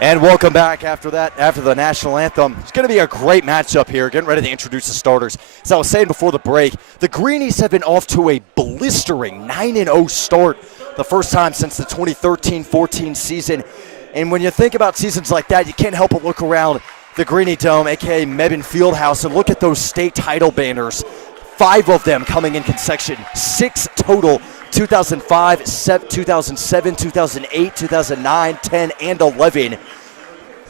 And welcome back after the national anthem. It's going to be a great matchup here. Getting ready to introduce the starters. As I was saying before the break, the Greenies have been off to a blistering 9-0 start, the first time since the 2013-14 season. And when you think about seasons like that, you can't help but look around the Greenie Dome, aka Mebane Fieldhouse, and look at those state title banners. 5 of them coming in consecution, 6 total. 2005, 2007, 2008, 2009, 10, and 11. A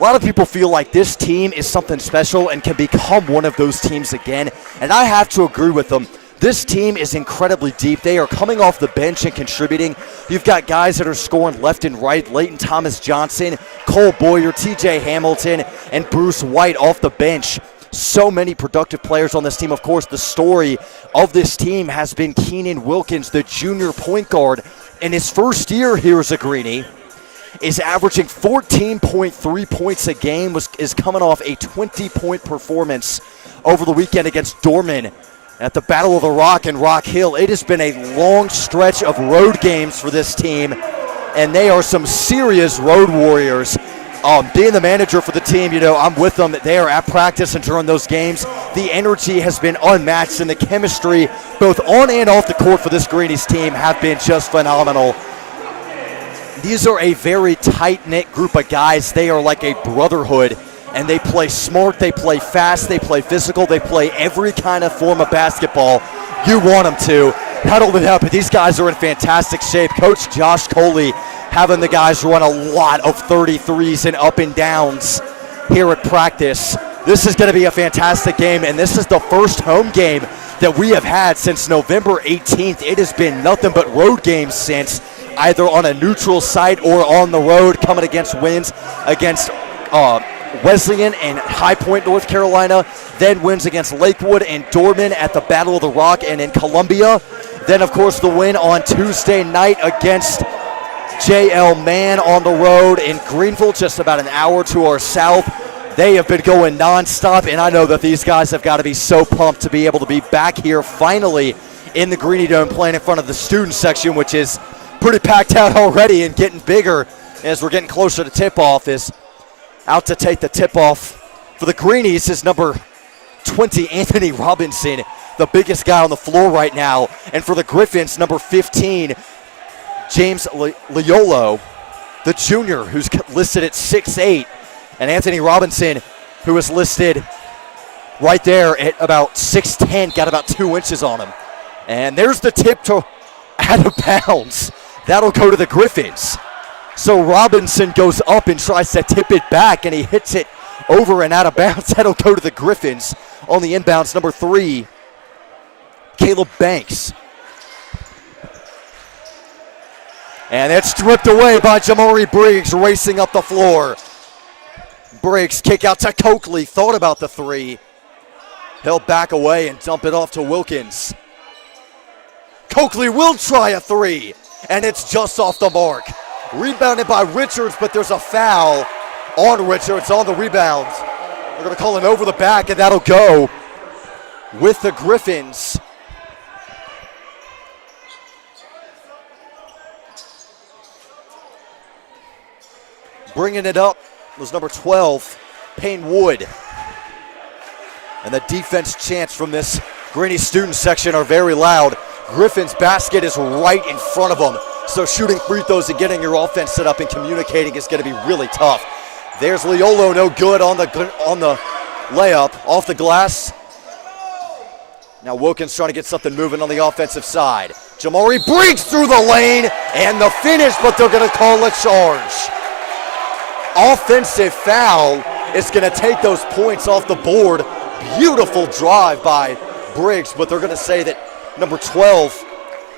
lot of people feel like this team is something special and can become one of those teams again, and I have to agree with them. This team is incredibly deep. They are coming off the bench and contributing. You've got guys that are scoring left and right. Leighton Thomas Johnson, Cole Boyer, TJ Hamilton, and Bruce White off the bench. So many productive players on this team. Of course, the story of this team has been Keenan Wilkins, the junior point guard. In his first year here as a Greenie, is averaging 14.3 points a game, is coming off a 20-point performance over the weekend against Dorman at the Battle of the Rock in Rock Hill. It has been a long stretch of road games for this team, and they are some serious road warriors. Being the manager for the team, I'm with them. They are at practice and during those games. The energy has been unmatched, and the chemistry, both on and off the court for this Greenies team, have been just phenomenal. These are a very tight-knit group of guys. They are like a brotherhood, and they play smart, they play fast, they play physical, they play every kind of form of basketball you want them to. Not only that, but these guys are in fantastic shape. Coach Josh Coley having the guys run a lot of 33s and up and downs here at practice. This is going to be a fantastic game, and this is the first home game that we have had since November 18th. It has been nothing but road games since, either on a neutral site or on the road, coming against wins against Wesleyan and High Point, North Carolina, then wins against Lakewood and Dorman at the Battle of the Rock and in Columbia. Then, of course, the win on Tuesday night against J.L. Mann on the road in Greenville, just about an hour to our south. They have been going nonstop, and I know that these guys have got to be so pumped to be able to be back here finally in the Greenie Dome playing in front of the student section, which is pretty packed out already and getting bigger as we're getting closer to tip-off. Is out to take the tip-off for the Greenies is number 20, Anthony Robinson, the biggest guy on the floor right now. And for the Griffins, number 15, James Liolo, the junior, who's listed at 6'8", and Anthony Robinson, who is listed right there at about 6'10", got about 2 inches on him. And there's the tip to out of bounds. That'll go to the Griffins. So Robinson goes up and tries to tip it back, and he hits it over and out of bounds. That'll go to the Griffins on the inbounds. Number 3, Caleb Banks. And it's stripped away by Jamari Briggs, racing up the floor. Briggs kick out to Coakley, thought about the 3. He'll back away and dump it off to Wilkins. Coakley will try a 3, and it's just off the mark. Rebounded by Richards, but there's a foul on Richards on the rebound. They're going to call him over the back, and that'll go with the Griffins. Bringing it up was number 12, Payne Wood. And the defense chants from this Greenie student section are very loud. Griffin's basket is right in front of them. So shooting free throws and getting your offense set up and communicating is going to be really tough. There's Liolo, no good on the layup, off the glass. Now Wilkins trying to get something moving on the offensive side. Jamari Briggs through the lane, and the finish, but they're going to call a charge. Offensive foul is going to take those points off the board. Beautiful drive by Briggs, but they're going to say that number 12,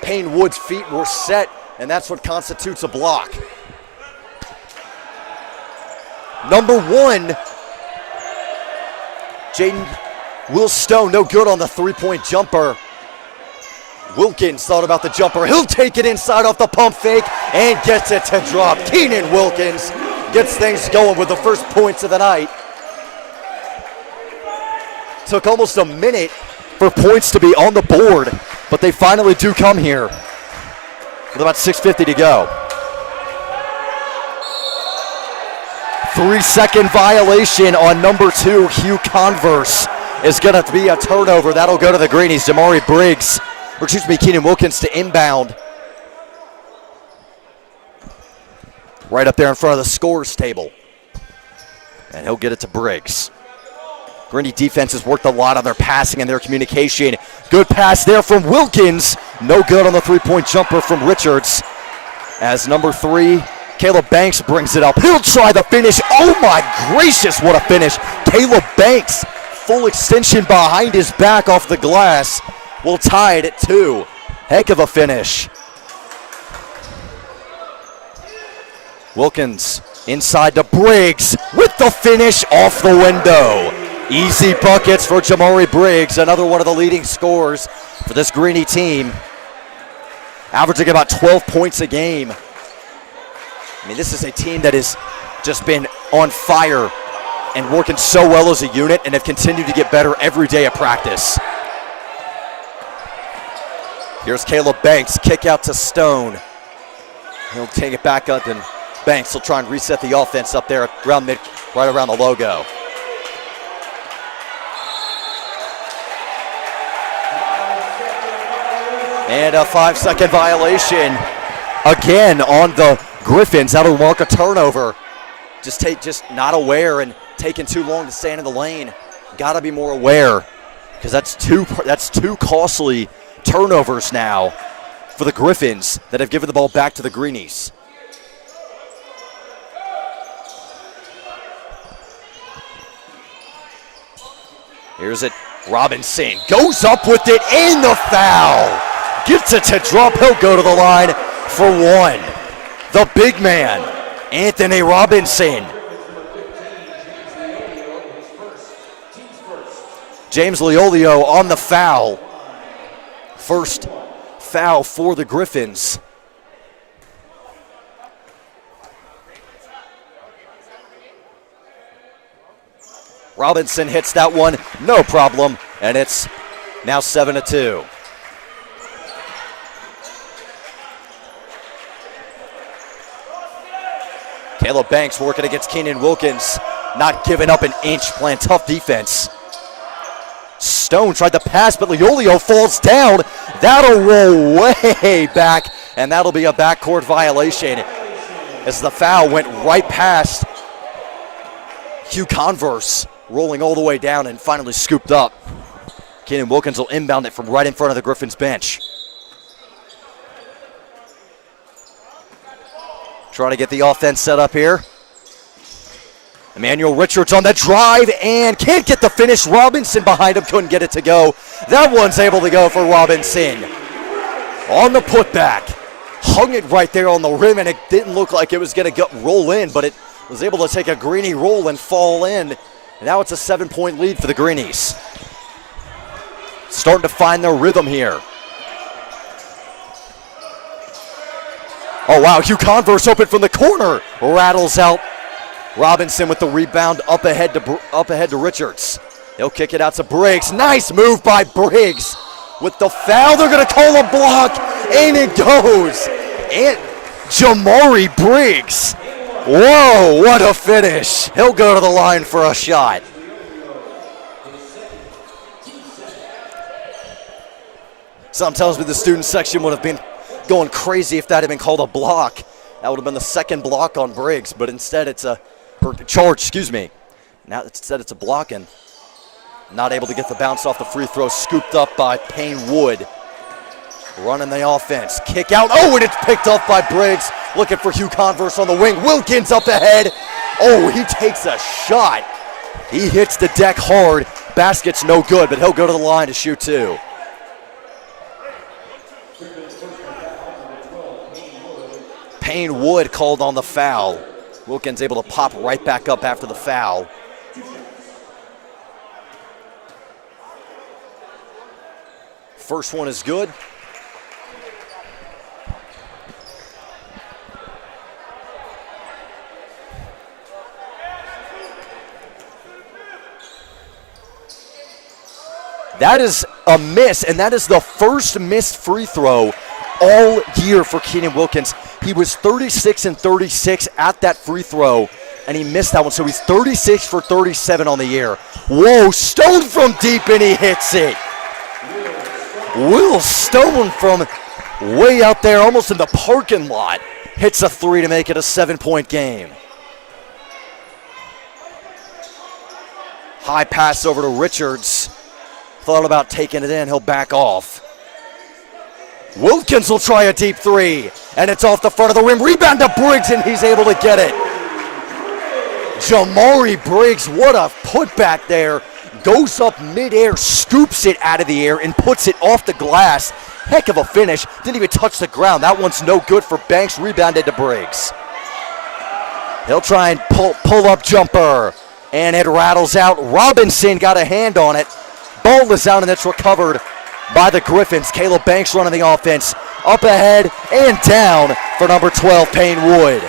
Payne Wood's feet were set, and that's what constitutes a block. Number 1, Jaden Will Stone, no good on the three-point jumper. Wilkins thought about the jumper. He'll take it inside off the pump fake and gets it to drop. Keenan Wilkins gets things going with the first points of the night. Took almost a minute for points to be on the board, but they finally do come here with about 6:50 to go. 3-second violation on number 2, Hugh Converse, is going to be a turnover. That'll go to the Greenies. Keenan Wilkins to inbound. Right up there in front of the scores table. And he'll get it to Briggs. Greeny defense has worked a lot on their passing and their communication. Good pass there from Wilkins. No good on the three-point jumper from Richards. As number 3, Caleb Banks brings it up. He'll try the finish. Oh my gracious, what a finish. Caleb Banks, full extension behind his back off the glass. Will tie it at 2. Heck of a finish. Wilkins inside to Briggs with the finish off the window. Easy buckets for Jamari Briggs, another one of the leading scorers for this Greeny team. Averaging about 12 points a game. I mean, this is a team that has just been on fire and working so well as a unit and have continued to get better every day at practice. Here's Caleb Banks, kick out to Stone. He'll take it back up, and Banks will try and reset the offense up there around right around the logo. And a 5-second violation again on the Griffins. That'll mark a turnover. Just not aware and taking too long to stand in the lane. Got to be more aware, because that's two costly turnovers now for the Griffins that have given the ball back to the Greenies. Here's it. Robinson goes up with it in the foul. Gets it to drop. He'll go to the line for 1. The big man, Anthony Robinson. James Liolio on the foul. First foul for the Griffins. Robinson hits that one, no problem, and it's now 7-2. Caleb Banks working against Keenan Wilkins, not giving up an inch, playing tough defense. Stone tried to pass, but Liolio falls down. That'll roll way back, and that'll be a backcourt violation as the foul went right past Hugh Converse, rolling all the way down and finally scooped up. Keenan Wilkins will inbound it from right in front of the Griffins bench. Trying to get the offense set up here. Emmanuel Richards on the drive and can't get the finish. Robinson behind him, couldn't get it to go. That one's able to go for Robinson. On the putback. Hung it right there on the rim, and it didn't look like it was going to roll in, but it was able to take a Greenie roll and fall in. And now it's a 7-point lead for the Greenies. Starting to find their rhythm here. Oh, wow, Hugh Converse open from the corner. Rattles out. Robinson with the rebound up ahead to Richards. He'll kick it out to Briggs. Nice move by Briggs. With the foul, they're going to call a block, and it goes. And Jamari Briggs. Whoa, what a finish. He'll go to the line for a shot. Something tells me the student section would have been going crazy if that had been called a block. That would have been the second block on Briggs, but instead it's a Now instead it's a block, and not able to get the bounce off the free throw, scooped up by Payne Wood. Running the offense, kick out, oh, and it's picked up by Briggs. Looking for Hugh Converse on the wing. Wilkins up ahead. Oh, he takes a shot. He hits the deck hard. Basket's no good, but he'll go to the line to shoot 2. Payne Wood called on the foul. Wilkins able to pop right back up after the foul. First one is good. That is a miss, and that is the first missed free throw all year for Keenan Wilkins. He was 36 and 36 at that free throw and he missed that one, so he's 36 for 37 on the year. Whoa, Stone from deep, and he hits it. Will Stone from way out there, almost in the parking lot, hits a three to make it a 7-point game. High pass over to Richards. Thought about taking it in, he'll back off. Wilkins will try a deep three, and it's off the front of the rim. Rebound to Briggs, and he's able to get it. Jamari Briggs, what a putback there. Goes up midair, scoops it out of the air, and puts it off the glass. Heck of a finish. Didn't even touch the ground. That one's no good for Banks. Rebounded to Briggs. He'll try and pull up jumper, and it rattles out. Robinson got a hand on it. Ball is out, and it's recovered by the Griffins. Caleb Banks running the offense. Up ahead and down for number 12, Payne Wood.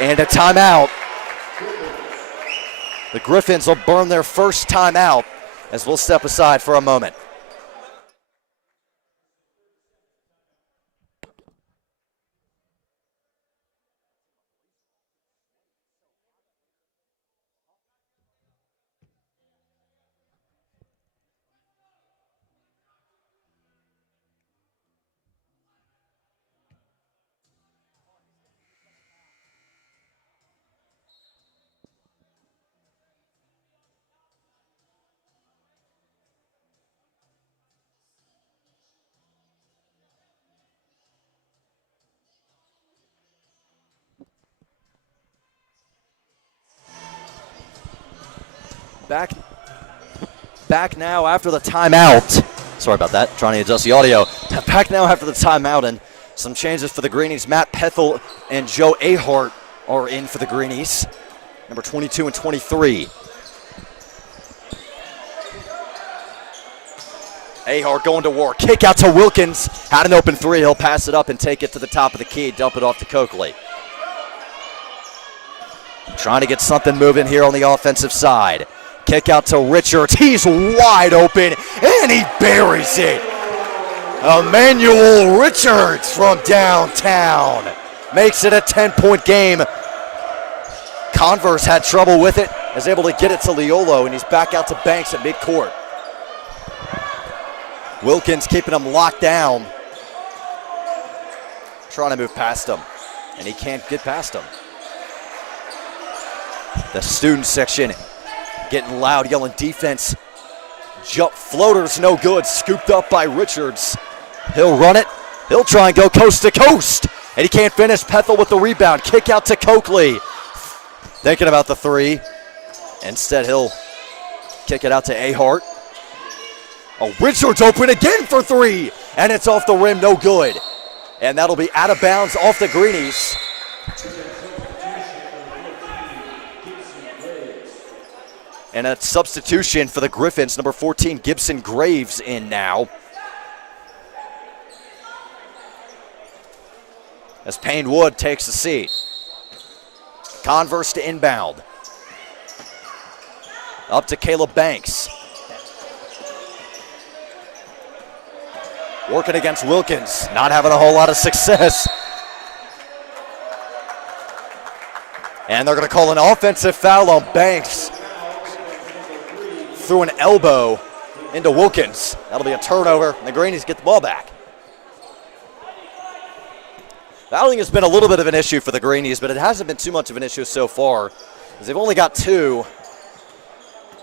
And a timeout. The Griffins will burn their first timeout as we'll step aside for a moment. Back now after the timeout. Sorry about that, trying to adjust the audio. Back now after the timeout, and some changes for the Greenies. Matt Pethel and Joe Ahart are in for the Greenies. Number 22 and 23. Ahart going to work. Kick out to Wilkins. Had an open three. He'll pass it up and take it to the top of the key. Dump it off to Coakley. Trying to get something moving here on the offensive side. Kick out to Richards. He's wide open, and he buries it. Emmanuel Richards from downtown makes it a 10-point game. Converse had trouble with it, is able to get it to Liolo, and he's back out to Banks at midcourt. Wilkins keeping him locked down. Trying to move past him, and he can't get past him. The student section getting loud, yelling defense. Jump floater's no good, scooped up by Richards. He'll run it, he'll try and go coast to coast, and he can't finish. Pethel with the rebound, kick out to Coakley. Thinking about the three. Instead, he'll kick it out to Ahart. Oh, Richards open again for three, and it's off the rim, no good. And that'll be out of bounds off the Greenies. And a substitution for the Griffins, number 14, Gibson Graves in now. As Payne Wood takes the seat. Converse to inbound. Up to Caleb Banks. Working against Wilkins, not having a whole lot of success. And they're going to call an offensive foul on Banks. Through an elbow into Wilkins. That'll be a turnover, and the Greenies get the ball back. Fouling has been a little bit of an issue for the Greenies, but it hasn't been too much of an issue so far, as they've only got two,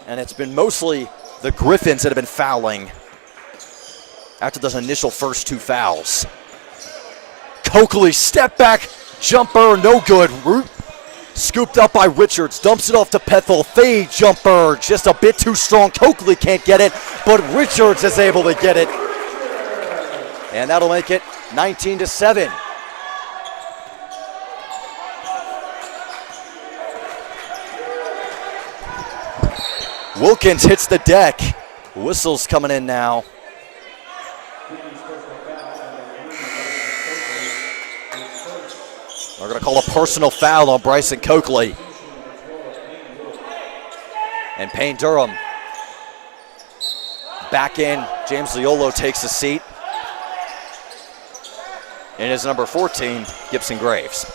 and it's been mostly the Griffins that have been fouling after those initial first two fouls. Coakley, step back, jumper, no good. Scooped up by Richards, dumps it off to Pethel, fade jumper, just a bit too strong. Coakley can't get it, but Richards is able to get it. And that'll make it 19-7. Wilkins hits the deck. Whistle's coming in now. They're going to call a personal foul on Bryson Coakley. And Payne Durham back in. James Liolo takes a seat. and is number 14, Gibson Graves.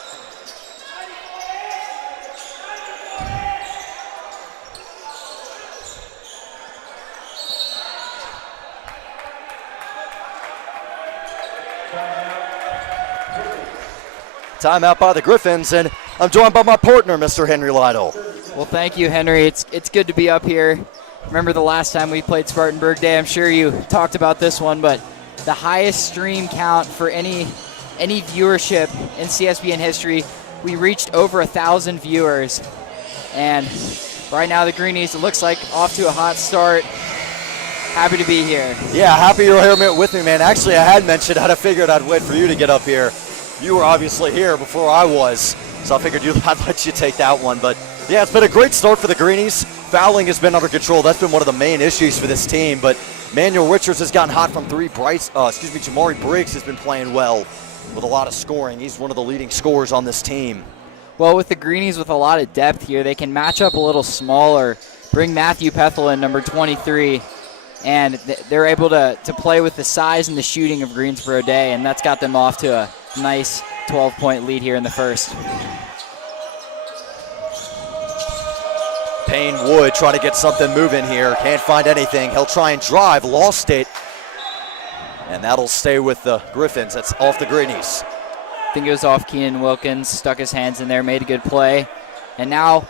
Timeout by the Griffins, and I'm joined by my partner, Mr. Henry Lytle. Well, thank you, Henry. It's good to be up here. Remember the last time we played Spartanburg Day? I'm sure you talked about this one, but the highest stream count for any viewership in CSBN history, we reached over 1,000 viewers. And right now the Greenies, it looks like, off to a hot start. Happy to be here. Yeah, happy you're here with me, man. Actually, I had mentioned I'd figured I'd wait for you to get up here. You were obviously here before I was, so I figured I'd let you take that one. But yeah, it's been a great start for the Greenies. Fouling has been under control. That's been one of the main issues for this team. But Manuel Richards has gotten hot from three. Jamari Briggs has been playing well with a lot of scoring. He's one of the leading scorers on this team. Well, with the Greenies with a lot of depth here, they can match up a little smaller, bring Matthew Pethel in, number 23, and they're able to play with the size and the shooting of Greensboro Day, and that's got them off to a nice 12-point lead here in the first. Payne Wood trying to get something moving here. Can't find anything. He'll try and drive. Lost it. And that'll stay with the Griffins. That's off the Greenies. I think it was off Keenan Wilkins. Stuck his hands in there, made a good play. And now,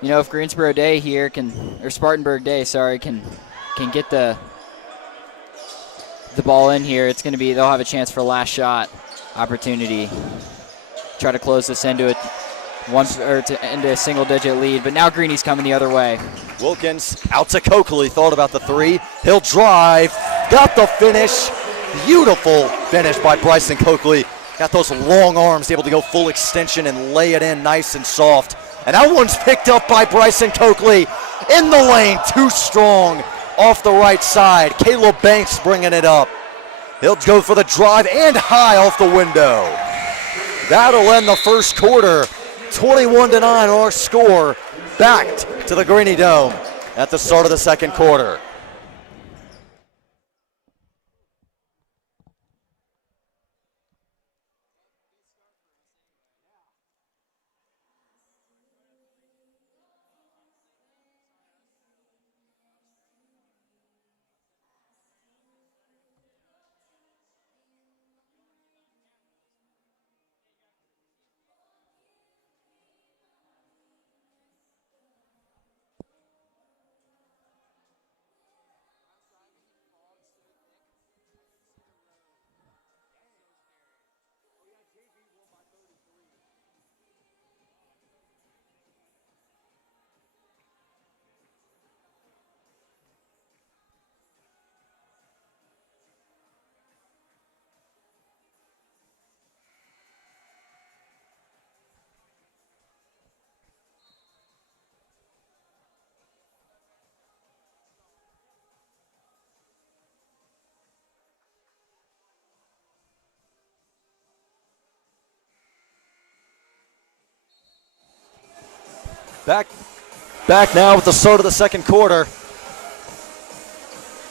if Greensboro Day here Spartanburg Day, can get the ball in here, it's going to be, they'll have a chance for a last shot opportunity. Try to close this into a single-digit lead, but now Greenie's coming the other way. Wilkins out to Coakley, thought about the three. He'll drive, got the finish. Beautiful finish by Bryson Coakley. Got those long arms, able to go full extension and lay it in nice and soft. And that one's picked up by Bryson Coakley in the lane, too strong off the right side. Caleb Banks bringing it up. He'll go for the drive and high off the window. That'll end the first quarter. 21-9 our score, back to the Greenie Dome at the start of the second quarter. Back now with the start of the second quarter.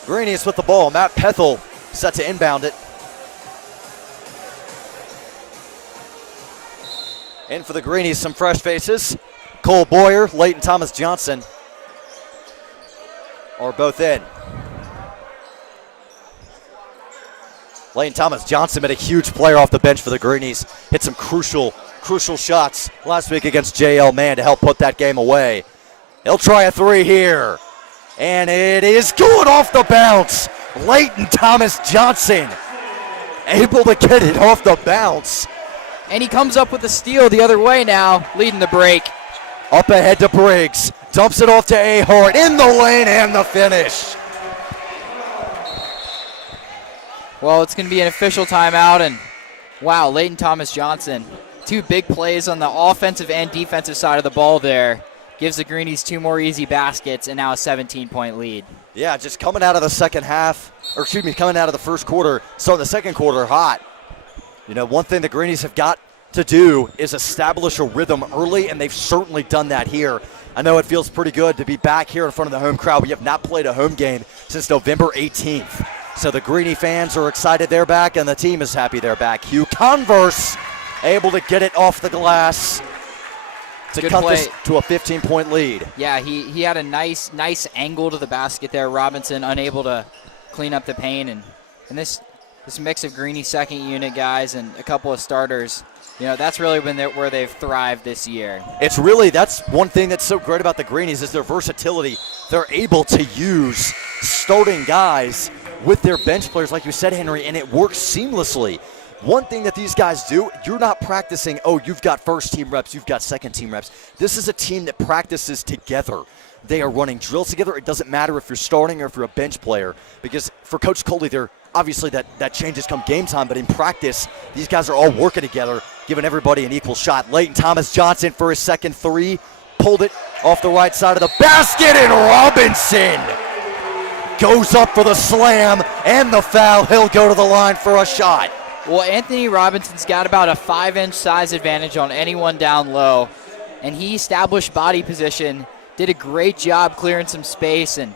Greenies with the ball. Matt Pethel set to inbound it. In for the Greenies, some fresh faces. Cole Boyer, Leighton Thomas Johnson are both in. Leighton Thomas Johnson made a huge player off the bench for the Greenies. Hit some crucial shots last week against J.L. Mann to help put that game away. He'll try a three here. And it is good off the bounce. Leighton Thomas Johnson able to get it off the bounce. And he comes up with a steal the other way now, leading the break. Up ahead to Briggs. Dumps it off to Ahart. In the lane and the finish. Well, it's going to be an official timeout. And wow, Leighton Thomas Johnson. Two big plays on the offensive and defensive side of the ball there. Gives the Greenies two more easy baskets and now a 17-point lead. Yeah, just coming out of the coming out of the first quarter, starting the second quarter hot. One thing the Greenies have got to do is establish a rhythm early, and they've certainly done that here. I know it feels pretty good to be back here in front of the home crowd. We have not played a home game since November 18th. So the Greenie fans are excited they're back, and the team is happy they're back. Hugh Converse able to get it off the glass to cut this to a 15-point lead. Yeah, he had a nice angle to the basket there. Robinson unable to clean up the paint, and this mix of Greenie second unit guys and a couple of starters, that's really been where they've thrived this year. That's one thing that's so great about the Greenies is their versatility. They're able to use starting guys with their bench players, like you said, Henry, and it works seamlessly. One thing that these guys do, you're not practicing, you've got first team reps, you've got second team reps. This is a team that practices together. They are running drills together. It doesn't matter if you're starting or if you're a bench player, because for Coach Coley, obviously that changes come game time, but in practice, these guys are all working together, giving everybody an equal shot. Leighton Thomas Johnson for his second three, pulled it off the right side of the basket, and Robinson goes up for the slam and the foul. He'll go to the line for a shot. Well, Anthony Robinson's got about a 5-inch size advantage on anyone down low, and he established body position, did a great job clearing some space, and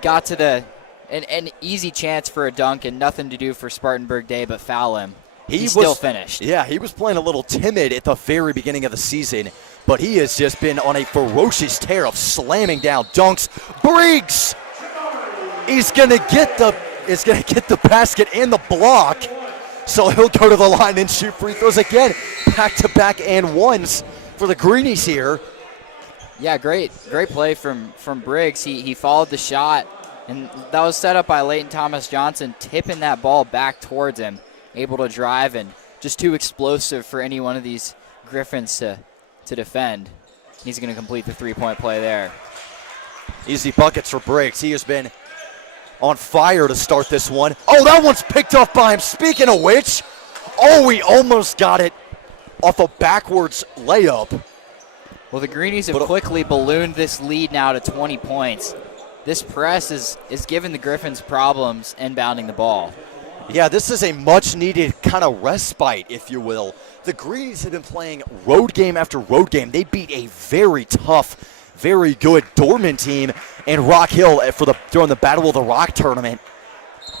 got to an easy chance for a dunk and nothing to do for Spartanburg Day but foul him. He still finished. Yeah, he was playing a little timid at the very beginning of the season, but he has just been on a ferocious tear of slamming down dunks. Briggs is going to get the basket and the block, so he'll go to the line and shoot free throws again. Back-to-back and ones for the Greenies here. Yeah, great play from Briggs. He followed the shot, and that was set up by Leighton Thomas Johnson, tipping that ball back towards him, able to drive, and just too explosive for any one of these Griffins to defend. He's going to complete the three-point play there. Easy buckets for Briggs. He has been on fire to start this one. Oh, that one's picked up by him. Speaking of which, he almost got it off a backwards layup. Well, the Greenies have quickly ballooned this lead now to 20 points. This press is giving the Griffins problems inbounding the ball. Yeah, this is a much-needed kind of respite, if you will. The Greenies have been playing road game after road game. They beat a very tough, very good Dorman team in Rock Hill during the Battle of the Rock tournament.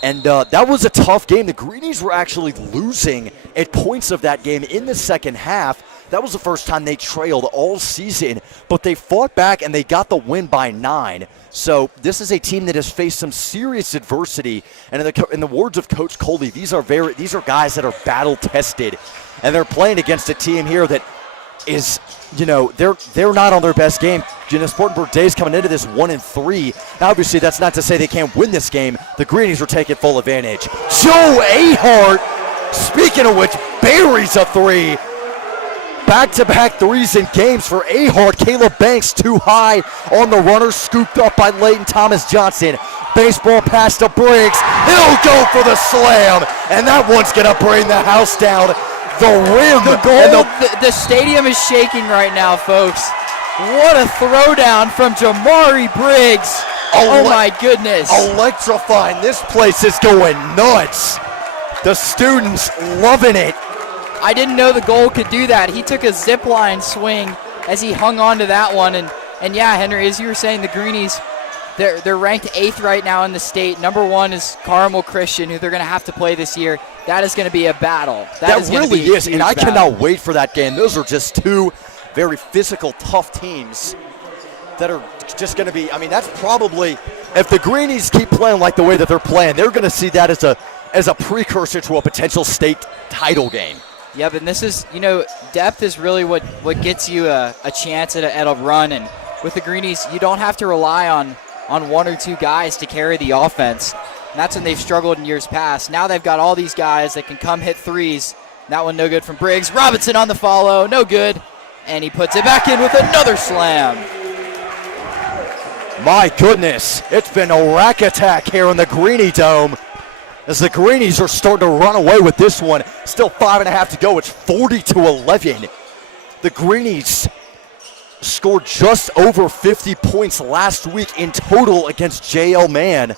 And that was a tough game. The Greenies were actually losing at points of that game in the second half. That was the first time they trailed all season, but they fought back and they got the win by 9. So this is a team that has faced some serious adversity. And in the words of Coach Coley, these are guys that are battle tested, and they're playing against a team here that is, they're not on their best game. Spartanburg Day's coming into this 1-3. Obviously, that's not to say they can't win this game. The Greenies are taking full advantage. Joe Ahart, speaking of which, buries a three. Back-to-back threes in games for Ahart. Caleb Banks too high on the runner, scooped up by Leighton Thomas Johnson. Baseball pass to Briggs. He'll go for the slam, and that one's going to bring the house down. The rim. The stadium is shaking right now, folks. What a throwdown from Jamari Briggs. Oh, my goodness. Electrifying. This place is going nuts. The students loving it. I didn't know the goal could do that. He took a zip line swing as he hung on to that one. And yeah, Henry, as you were saying, the Greenies, they're ranked 8th right now in the state. Number 1 is Carmel Christian, who they're going to have to play this year. That is going to be a battle. That really is, and I cannot wait for that game. Those are just two very physical, tough teams that are just going to be, that's probably, if the Greenies keep playing like the way that they're playing, they're going to see that as a precursor to a potential state title game. Yeah, but this is, depth is really what gets you a chance at a run. And with the Greenies, you don't have to rely on one or two guys to carry the offense. And that's when they've struggled in years past. Now they've got all these guys that can come hit threes. That one no good from Briggs. Robinson on the follow, no good. And he puts it back in with another slam. My goodness, it's been a rack attack here in the Greenie Dome, as the Greenies are starting to run away with this one. Still 5.5 to go. It's 40-11. The Greenies scored just over 50 points last week in total against JL Mann.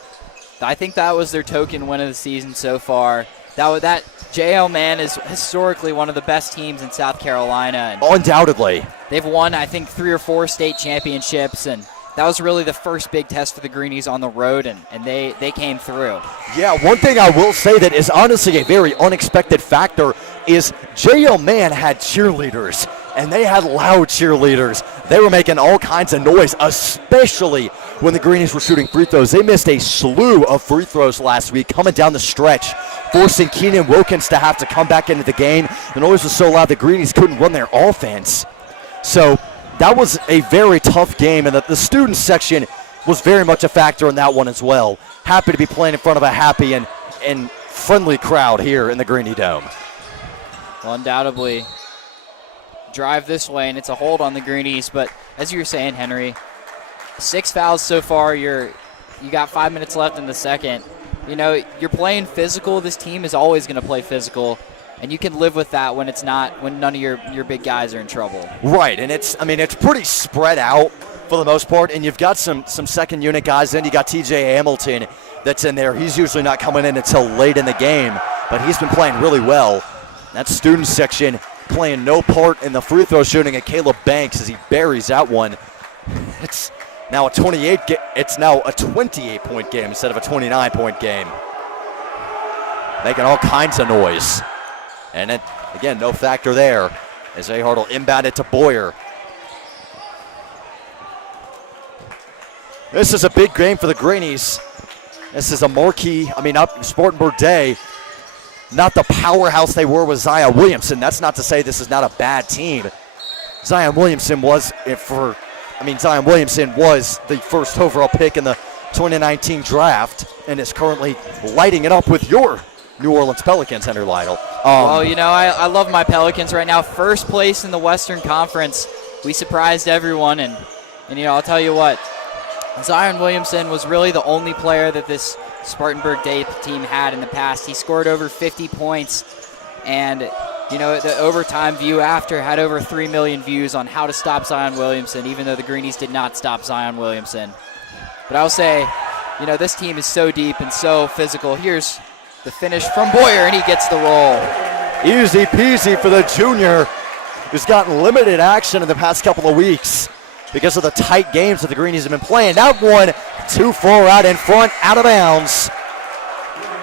I think that was their token win of the season so far. That JL Mann is historically one of the best teams in South Carolina. Undoubtedly. They've won, I think, 3 or 4 state championships, and that was really the first big test for the Greenies on the road, and they came through. Yeah, one thing I will say that is honestly a very unexpected factor is JL Mann had cheerleaders, and they had loud cheerleaders. They were making all kinds of noise, especially when the Greenies were shooting free throws. They missed a slew of free throws last week coming down the stretch, forcing Keenan Wilkins to have to come back into the game. The noise was so loud the Greenies couldn't run their offense. So that was a very tough game, and the student section was very much a factor in that one as well. Happy to be playing in front of a happy and friendly crowd here in the Greenie Dome. Well, undoubtedly, drive this way, and it's a hold on the Greenies. But as you were saying, Henry, 6 fouls so far. You got 5 minutes left in the second. You know, you're playing physical. This team is always going to play physical, and you can live with that when none of your big guys are in trouble. Right, and it's pretty spread out for the most part, and you've got some second unit guys in. You got TJ Hamilton that's in there. He's usually not coming in until late in the game, but he's been playing really well. That student section playing no part in the free throw shooting at Caleb Banks as he buries that one. It's now a 28-point game instead of a 29-point game. Making all kinds of noise. And it, again, no factor there as Ahart will inbound it to Boyer. This is a big game for the Greenies. This is a marquee, Spartanburg Day. Not the powerhouse they were with Zion Williamson. That's not to say this is not a bad team. Zion Williamson was the first overall pick in the 2019 draft and is currently lighting it up with your New Orleans Pelicans, Henry Lytle. I love my Pelicans right now. First place in the Western Conference. We surprised everyone, and I'll tell you what, Zion Williamson was really the only player that this Spartanburg Day team had in the past. He scored over 50 points, and the overtime view after had over 3 million views on how to stop Zion Williamson, even though the Greenies did not stop Zion Williamson. But I'll say, this team is so deep and so physical. Here's the finish from Boyer, and he gets the roll. Easy peasy for the junior, who's gotten limited action in the past couple of weeks because of the tight games that the Greenies have been playing. That one too far out in front, out of bounds.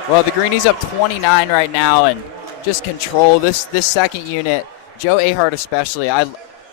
Well, the Greenies up 29 right now and just control this second unit. Joe Ahart especially.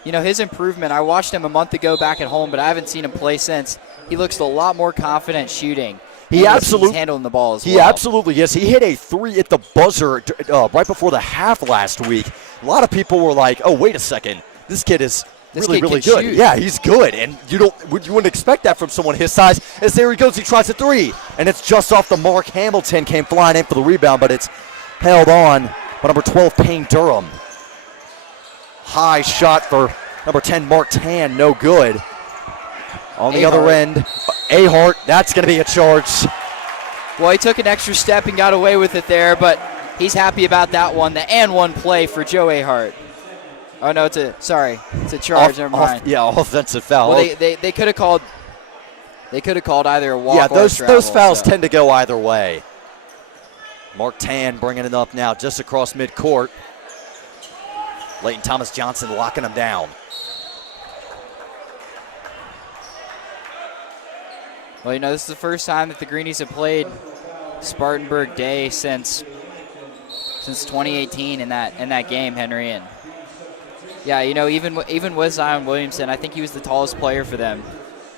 His improvement, I watched him a month ago back at home, but I haven't seen him play since. He looks a lot more confident shooting. He's handling the ball as well. He absolutely is. He hit a 3 at the buzzer right before the half last week. A lot of people were like, oh, wait a second. This kid is really good. Shoot. Yeah, he's good. And you wouldn't expect that from someone his size. As there he goes, he tries a 3. And it's just off the mark. Hamilton came flying in for the rebound, but it's held on by number 12, Payne Durham. High shot for number 10, Mark Tan, no good. On the other end, Ahart, that's going to be a charge. Well, he took an extra step and got away with it there, but he's happy about that one. The and one play for Joe Ahart. Oh, no, it's a charge. Never mind. Offensive foul. Well, they could have called either a walk or a travel. Those fouls tend to go either way. Mark Tan bringing it up now just across midcourt. Leighton Thomas Johnson locking him down. Well, this is the first time that the Greenies have played Spartanburg Day since 2018 in that game, Henry. And yeah, even with Zion Williamson, I think he was the tallest player for them.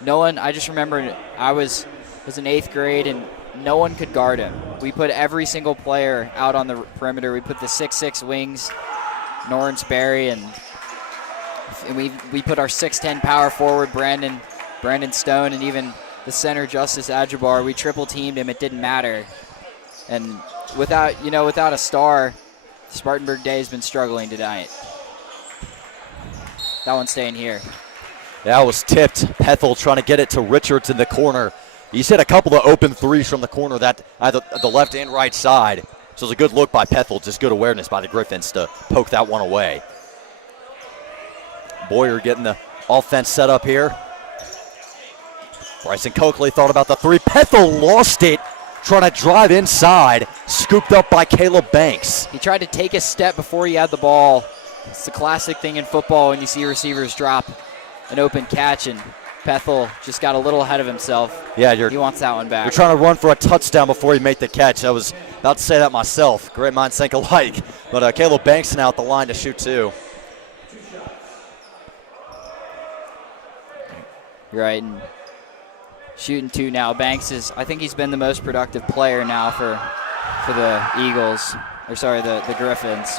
I just remember I was in 8th grade and no one could guard him. We put every single player out on the perimeter. We put the 6'6" wings, Lawrence Berry, and we put our 6'10" power forward, Brandon Stone, and even the center, Justice Ajabar. We triple teamed him. It didn't matter. And without a star, Spartanburg Day has been struggling tonight. That one's staying here. That was tipped. Pethel trying to get it to Richards in the corner. He's hit a couple of open threes from the corner, that either the left and right side. So it was a good look by Pethel, just good awareness by the Griffins to poke that one away. Boyer getting the offense set up here. Bryson Coakley thought about the 3. Pethel lost it, trying to drive inside, scooped up by Caleb Banks. He tried to take a step before he had the ball. It's the classic thing in football when you see receivers drop an open catch, and Bethel just got a little ahead of himself. Yeah, he wants that one back. You're trying to run for a touchdown before you make the catch. I was about to say that myself. Great minds think alike. But Caleb Banks now at the line to shoot 2. You're right. And shooting 2 now. Banks I think he's been the most productive player now for the Eagles. Or sorry, the Griffins.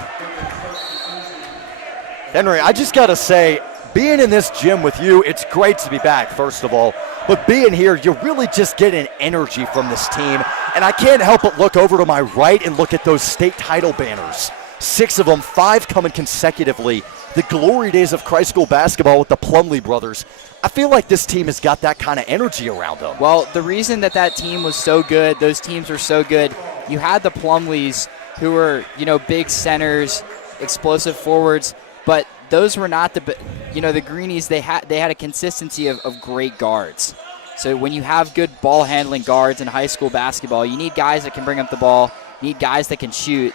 Henry, I just got to say, being in this gym with you, it's great to be back, first of all. But being here, you're really just getting energy from this team. And I can't help but look over to my right and look at those state title banners. 6 of them, 5 coming consecutively. The glory days of Christ School basketball with the Plumlee brothers. I feel like this team has got that kind of energy around them. Well, the reason that team was so good, those teams were so good, you had the Plumlees who were, big centers, explosive forwards, but those were not the Greenies. They had a consistency of great guards. So when you have good ball handling guards in high school basketball, you need guys that can bring up the ball, you need guys that can shoot.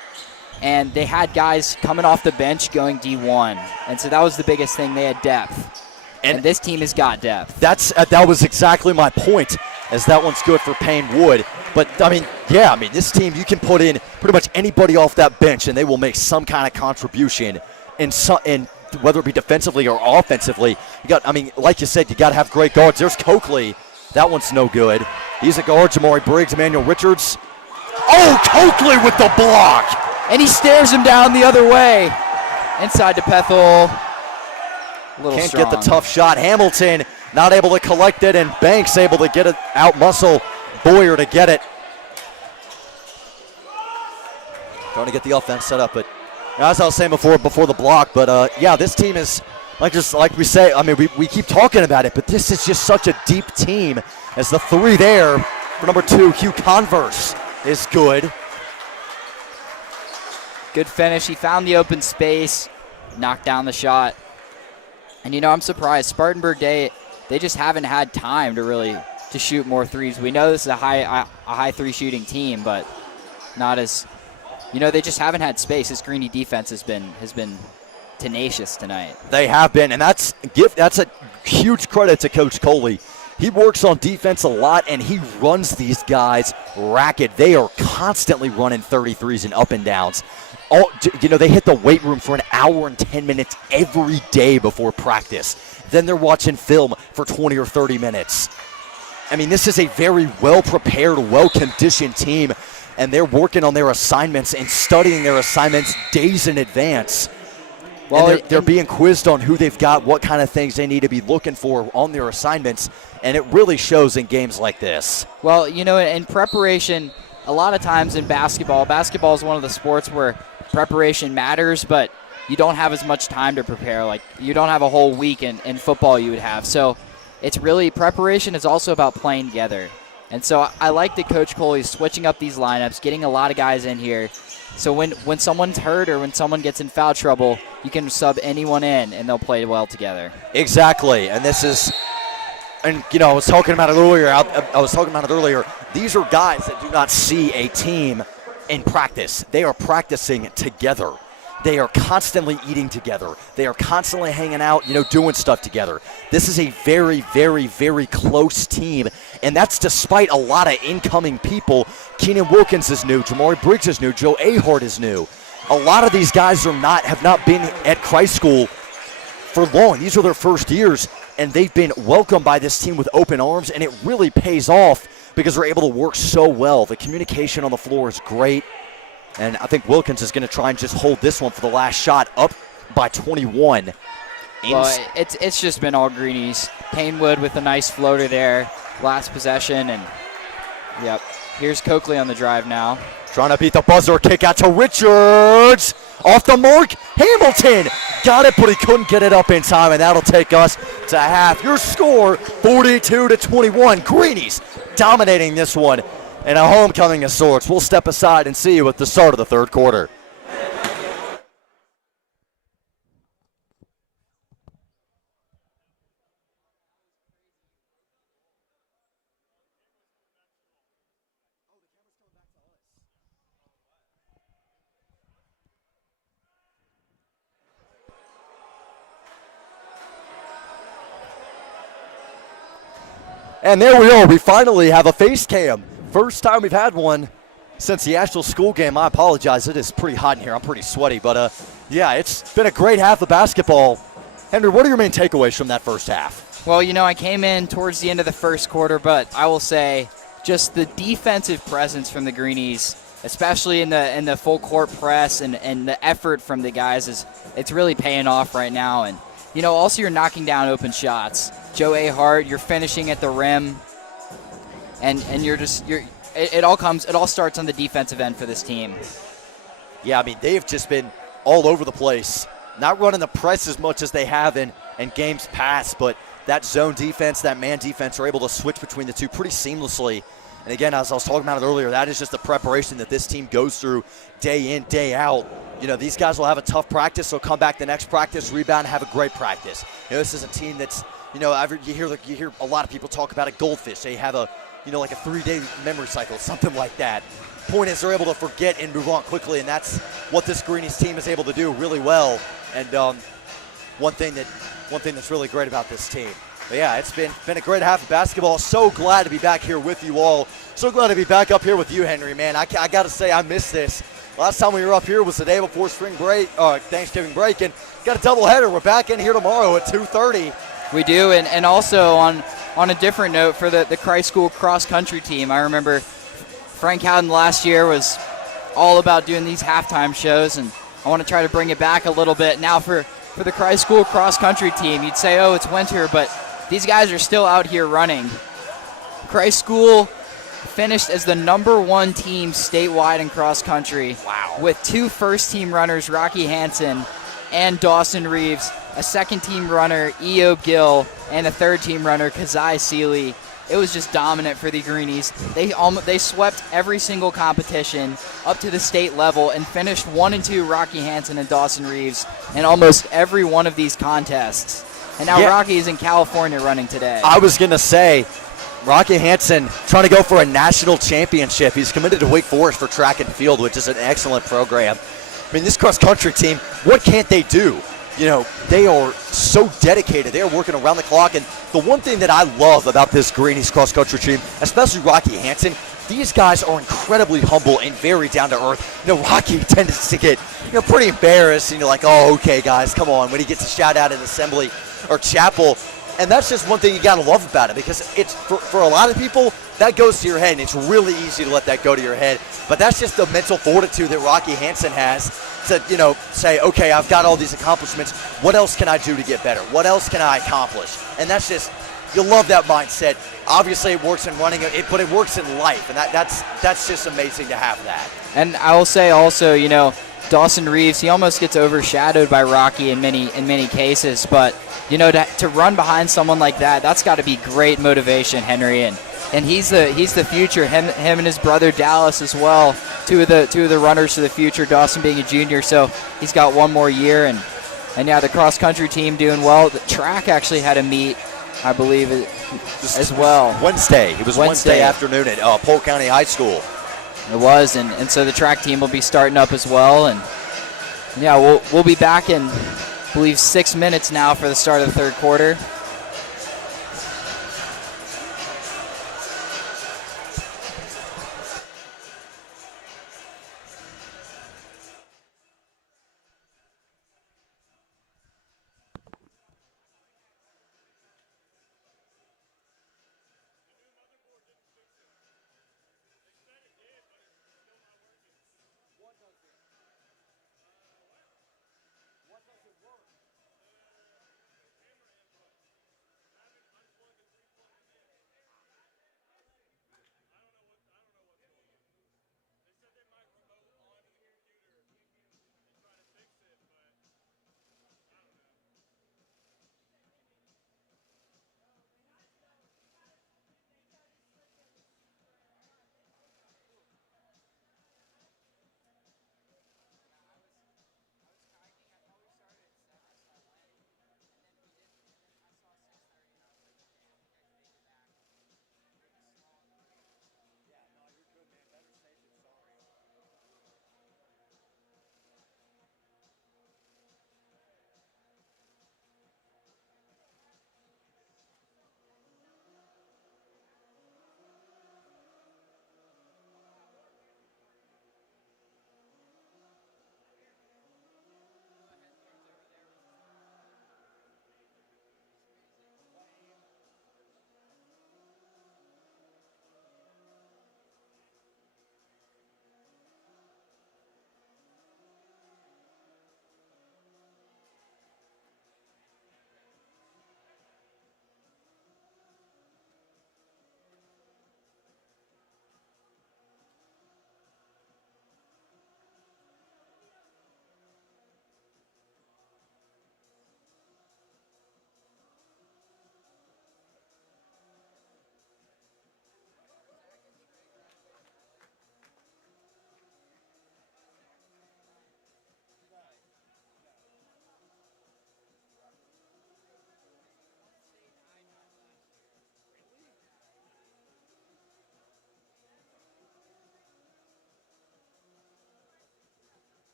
And they had guys coming off the bench going D1. And so that was the biggest thing. They had depth. And this team has got depth. That was exactly my point, as that one's good for Payne Wood. But, this team, you can put in pretty much anybody off that bench, and they will make some kind of contribution. And whether it be defensively or offensively, like you said, you got to have great guards. There's Coakley. That one's no good. He's a guard. Jamari Briggs, Emmanuel Richards. Oh, Coakley with the block. And he stares him down the other way. Inside to Bethel. Can't get the tough shot. Hamilton not able to collect it, and Banks able to get it out muscle Boyer to get it. Trying to get the offense set up, but as I was saying before the block, but this team is like we say, we keep talking about it, but this is just such a deep team, as the 3 there for number 2, Hugh Converse, is good. Good finish. He found the open space, knocked down the shot. And, I'm surprised. Spartanburg Day, they just haven't had time to shoot more threes. We know this is a high 3 shooting team, but not as, they just haven't had space. This Greenie defense has been tenacious tonight. They have been, and that's a huge credit to Coach Coley. He works on defense a lot, and he runs these guys racket. They are constantly running 33s and up and downs. They hit the weight room for an hour and 10 minutes every day before practice. Then they're watching film for 20 or 30 minutes. This is a very well-prepared, well-conditioned team, and they're working on their assignments and studying their assignments days in advance. Well, and they're being quizzed on who they've got, what kind of things they need to be looking for on their assignments, and it really shows in games like this. Well, in preparation, a lot of times in basketball is one of the sports where preparation matters, but you don't have as much time to prepare. Like, you don't have a whole week in football you would have. So it's really, preparation is also about playing together. And so I like that Coach Coley's switching up these lineups, getting a lot of guys in here. So when someone's hurt or when someone gets in foul trouble, you can sub anyone in and they'll play well together. Exactly. And this is, I was talking about it earlier. These are guys that do not see a team in practice. They are practicing together. They are constantly eating together. They are constantly hanging out, doing stuff together. This is a very, very, very close team, and that's despite a lot of incoming people. Keenan Wilkins is new. Jamari Briggs is new. Joe Ahart is new. A lot of these guys have not been at Christ School for long. These are their first years, and they've been welcomed by this team with open arms, and it really pays off because they're able to work so well. The communication on the floor is great. And I think Wilkins is going to try and just hold this one for the last shot, up by 21. Well, it's just been all Greenies. Paynewood with a nice floater there, last possession, and yep. Here's Coakley on the drive now. Trying to beat the buzzer, kick out to Richards. Off the mark, Hamilton got it, but he couldn't get it up in time, and that'll take us to half. Your score, 42-21. Greenies dominating this one. And a homecoming of sorts. We'll step aside and see you at the start of the third quarter. And there we are. We finally have a face cam. First time we've had one since the actual school game. I apologize. It is pretty hot in here. I'm pretty sweaty. But, yeah, it's been a great half of basketball. Henry, what are your main takeaways from that first half? Well, I came in towards the end of the first quarter, but I will say just the defensive presence from the Greenies, especially in the full court press and the effort from the guys, it's really paying off right now. And, also you're knocking down open shots. Joe A. Hart, you're finishing at the rim, and it all starts on the defensive end for this team. Yeah, I mean, they've just been all over the place, not running the press as much as they have in games past, but that zone defense, that man defense are able to switch between the two pretty seamlessly. And again, as I was talking about it earlier, that is just the preparation that this team goes through day in, day out. These guys will have a tough practice, so come back the next practice, rebound, and have a great practice. This is a team that's, you hear a lot of people talk about a goldfish. They have a, like a 3-day memory cycle, something like that. Point is, they're able to forget and move on quickly, and that's what this Greenies team is able to do really well. And one thing that's really great about this team. But yeah, it's been a great half of basketball. So glad to be back here with you all. So glad to be back up here with you, Henry, man. I got to say, I missed this. Last time we were up here was the day before Thanksgiving break, and got a doubleheader. We're back in here tomorrow at 2:30. We do, and also on a different note for the Christ School cross country team, I remember Frank Howden last year was all about doing these halftime shows, and I want to try to bring it back a little bit now for the Christ School cross country team. You'd say, oh, it's winter, but these guys are still out here running. Christ School finished as the #1 team statewide in cross country. Wow. With 2 first-team runners, Rocky Hansen and Dawson Reeves, a second-team runner, Eob Gill, and a third-team runner, Kazai Seeley. It was just dominant for the Greenies. They swept every single competition up to the state level and finished 1 and 2 Rocky Hansen and Dawson Reeves in almost every one of these contests. And now Rocky is in California running today. I was going to say, Rocky Hansen trying to go for a national championship. He's committed to Wake Forest for track and field, which is an excellent program. I mean, this cross-country team, what can't they do? They are so dedicated. They are working around the clock. And the one thing that I love about this Greenies cross-country team, especially Rocky Hansen, these guys are incredibly humble and very down to earth. Rocky tends to get, pretty embarrassed. Like, oh, okay, guys, come on, when he gets a shout out in assembly or chapel. And that's just one thing you got to love about it, because it's for a lot of people, that goes to your head, and it's really easy to let that go to your head. But that's just the mental fortitude that Rocky Hansen has to, say, okay, I've got all these accomplishments. What else can I do to get better? What else can I accomplish? And that's just, you love that mindset. Obviously, it works in running, but it works in life, and that's just amazing to have that. And I will say also, Dawson Reeves, he almost gets overshadowed by Rocky in many cases, but to run behind someone like that, that's got to be great motivation, Henry. And he's the future. Him and his brother Dallas as well. Two of the runners for the future. Dawson being a junior, so he's got one more year. And yeah, the cross country team doing well. The track actually had a meet, I believe, as well. Wednesday. It was Wednesday afternoon at Polk County High School. It was, and so the track team will be starting up as well. And yeah, we'll be back in, I believe, 6 minutes now for the start of the third quarter.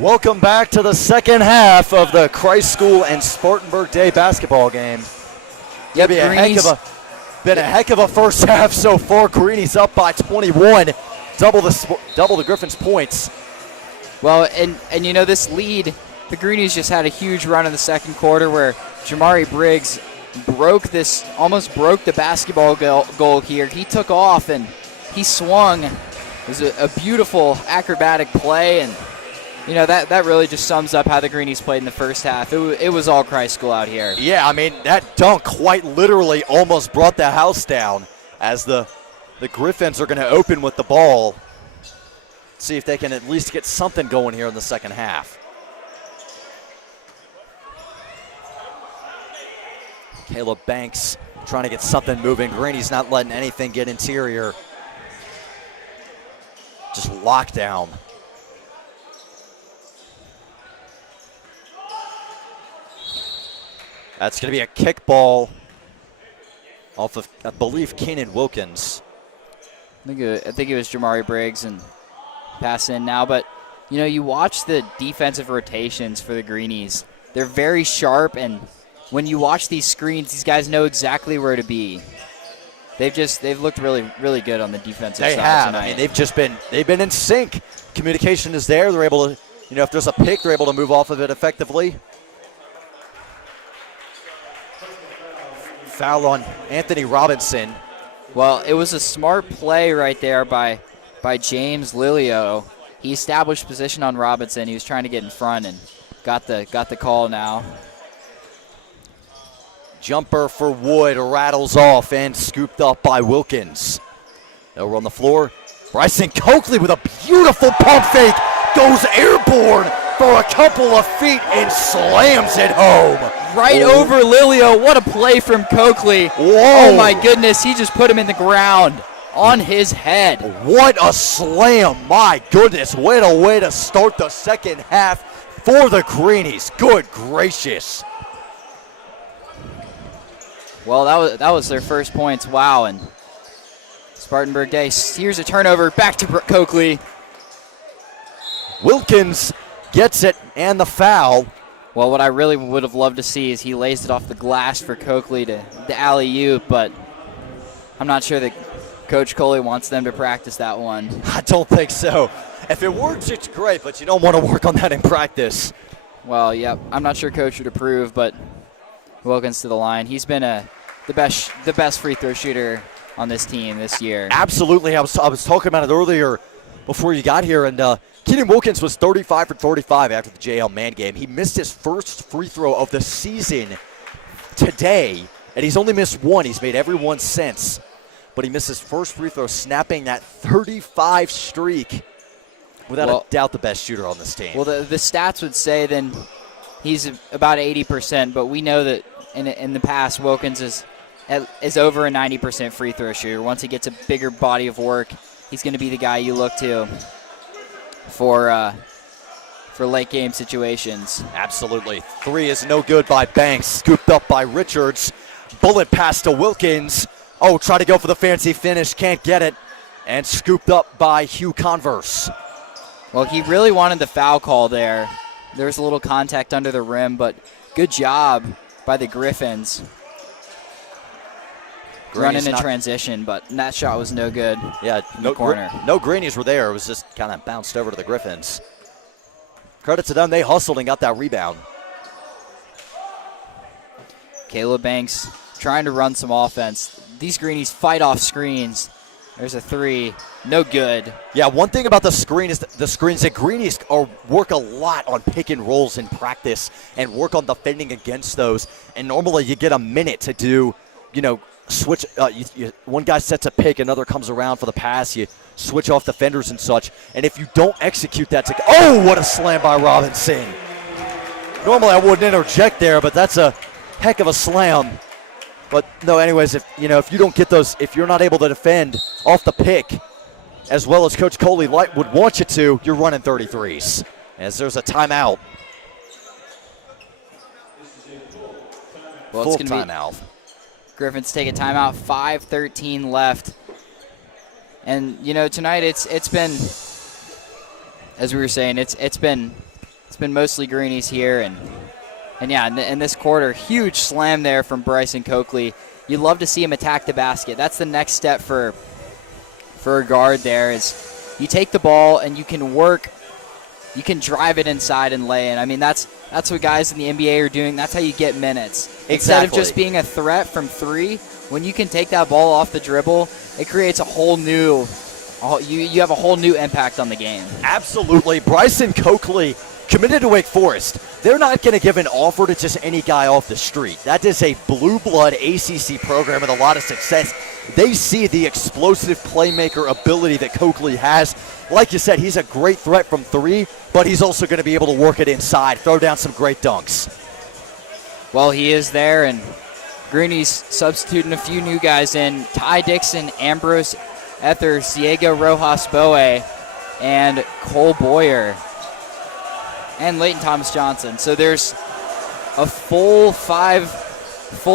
Welcome back to the second half of the Christ School and Spartanburg Day basketball game. Yep, Been a heck of a first half so far. Greenies up by 21, double the Griffins' points. Well, and you know, this lead, the Greenies just had a huge run in the second quarter where Jamari Briggs almost broke the basketball goal here. He took off and he swung. It was a beautiful acrobatic play, and you know, that really just sums up how the Greenies played in the first half. It was all Christ School out here. Yeah, I mean, that dunk quite literally almost brought the house down as the Griffins are going to open with the ball. See if they can at least get something going here in the second half. Caleb Banks trying to get something moving. Greenies not letting anything get interior. Just lockdown. That's going to be a kick ball off of, I believe, Keenan Wilkins. I think it was Jamari Briggs and pass in now. But, you know, you watch the defensive rotations for the Greenies. They're very sharp, and when you watch these screens, these guys know exactly where to be. They've looked really, really good on the defensive side tonight. I mean, they've been in sync. Communication is there. They're able to, you know, if there's a pick, they're able to move off of it effectively. Foul on Anthony Robinson. Well, it was a smart play right there by James Lilio. He established position on Robinson. He was trying to get in front and got the call now. Jumper for Wood rattles off and scooped up by Wilkins. Over on the floor, Bryson Coakley with a beautiful pump fake, goes airborne for a couple of feet and slams it home. Right over Lilio. What a play from Coakley. Whoa. Oh my goodness, he just put him in the ground on his head. What a slam, my goodness. What a way to start the second half for the Greenies. Good gracious. Well, that was their first points. Wow, and Spartanburg Day. Here's a turnover, back to Coakley. Wilkins gets it and the foul. Well, what I really would have loved to see is he lays it off the glass for Coakley to the alley-oop, but I'm not sure that Coach Coley wants them to practice that one. I don't think so. If it works, it's great, but you don't want to work on that in practice. Well, yep, I'm not sure Coach would approve, but Wilkins to the line. He's been the best free throw shooter on this team this year. Absolutely. I was talking about it earlier before you got here, and Keenan Wilkins was 35 for 35 after the JL Man game. He missed his first free throw of the season today, and he's only missed one. He's made every one since, but he missed his first free throw, snapping that 35 streak. Without a doubt, the best shooter on this team. Well, the stats would say then he's about 80%, but we know that in the past, Wilkins is over a 90% free throw shooter. Once he gets a bigger body of work, he's going to be the guy you look to for late game situations. Absolutely. Three is no good by Banks. Scooped up by Richards. Bullet pass to Wilkins. Oh, try to go for the fancy finish. Can't get it. And scooped up by Hugh Converse. Well, he really wanted the foul call there. There was a little contact under the rim, but good job by the Griffins. Running in transition, but that shot was no good. Yeah, no corner. No Greenies were there. It was just kind of bounced over to the Griffins. Credit to them. They hustled and got that rebound. Caleb Banks trying to run some offense. These Greenies fight off screens. There's a three. No good. Yeah, one thing about the screen is the screens that Greenies work a lot on pick and rolls in practice and work on defending against those. And normally you get a minute to do, you know, switch. One guy sets a pick, another comes around for the pass. You switch off defenders and such. And if you don't execute that, oh, what a slam by Robinson. Normally I wouldn't interject there, but that's a heck of a slam. But no, anyways, if you don't get those, if you're not able to defend off the pick, as well as Coach Coley would want you to, you're running 33s. As there's a timeout. Well, Full it's going to timeout. Griffins take a timeout, 5:13 left. And, you know, tonight it's been, as we were saying, it's been It's been mostly Greenies here, and yeah, in this quarter, huge slam there from Bryson Coakley. You love to see him attack the basket. That's the next step for a guard there is you take the ball and you can work, you can drive it inside and lay in. I mean, that's what guys in the NBA are doing. That's how you get minutes. Exactly. Instead of just being a threat from three, when you can take that ball off the dribble, it creates a whole new you have a whole new impact on the game. Absolutely. Bryson Coakley committed to Wake Forest. They're not going to give an offer to just any guy off the street. That is a blue blood ACC program with a lot of success. They see the explosive playmaker ability that Coakley has. Like you said, he's a great threat from three, but he's also going to be able to work it inside, throw down some great dunks. Well, he is there, and Greenies substituting a few new guys in. Ty Dixon, Ambrose Ether, Ciego Rojas Boe, and Cole Boyer, and Leighton Thomas Johnson. So there's a full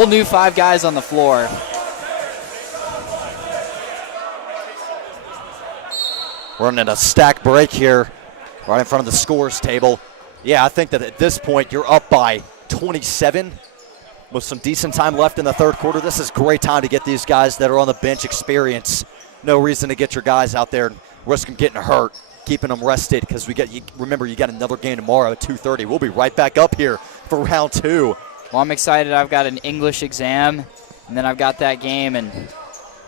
new five guys on the floor. We're running a stack break here right in front of the scores table. Yeah, I think that at this point you're up by 27 with some decent time left in the third quarter. This is a great time to get these guys that are on the bench experience. No reason to get your guys out there and risk them getting hurt, keeping them rested, because remember, you got another game tomorrow at 2:30. We'll be right back up here for round two. Well, I'm excited. I've got an English exam, and then I've got that game, and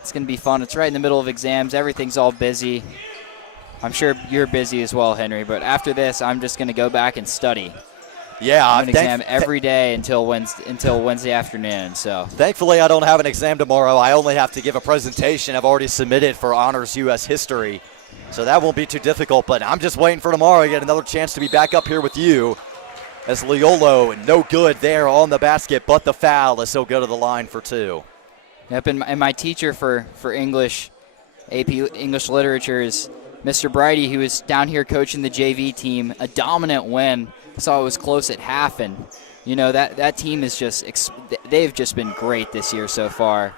it's going to be fun. It's right in the middle of exams. Everything's all busy. I'm sure you're busy as well, Henry, but after this, I'm just going to go back and study. Yeah, I'm an exam every day until Wednesday afternoon. So thankfully, I don't have an exam tomorrow. I only have to give a presentation I've already submitted for Honors U.S. History, so that won't be too difficult. But I'm just waiting for tomorrow to get another chance to be back up here with you. As Liolo, no good there on the basket, but the foul is so good to the line for two. Yep, and my teacher for English, AP English Literature, is Mr. Brighty, who was down here coaching the JV team. A dominant win. I saw it was close at half, and that team is they've just been great this year so far.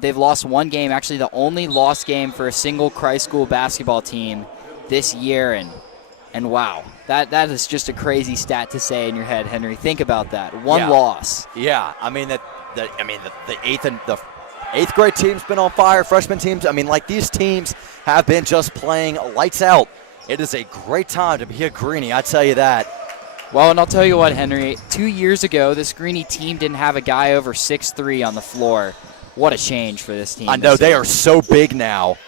They've lost one game, actually the only lost game for a single Christ School basketball team this year, and wow, that is just a crazy stat to say in your head, Henry. Think about that. One loss. Yeah, I mean the eighth grade team's been on fire. Freshman teams, I mean, like, these teams have been just playing lights out. It is a great time to be a Greenie, I tell you that. Well, and I'll tell you what, Henry, 2 years ago, this Greenie team didn't have a guy over 6'3" on the floor. What a change for this team. I know, they are so big now.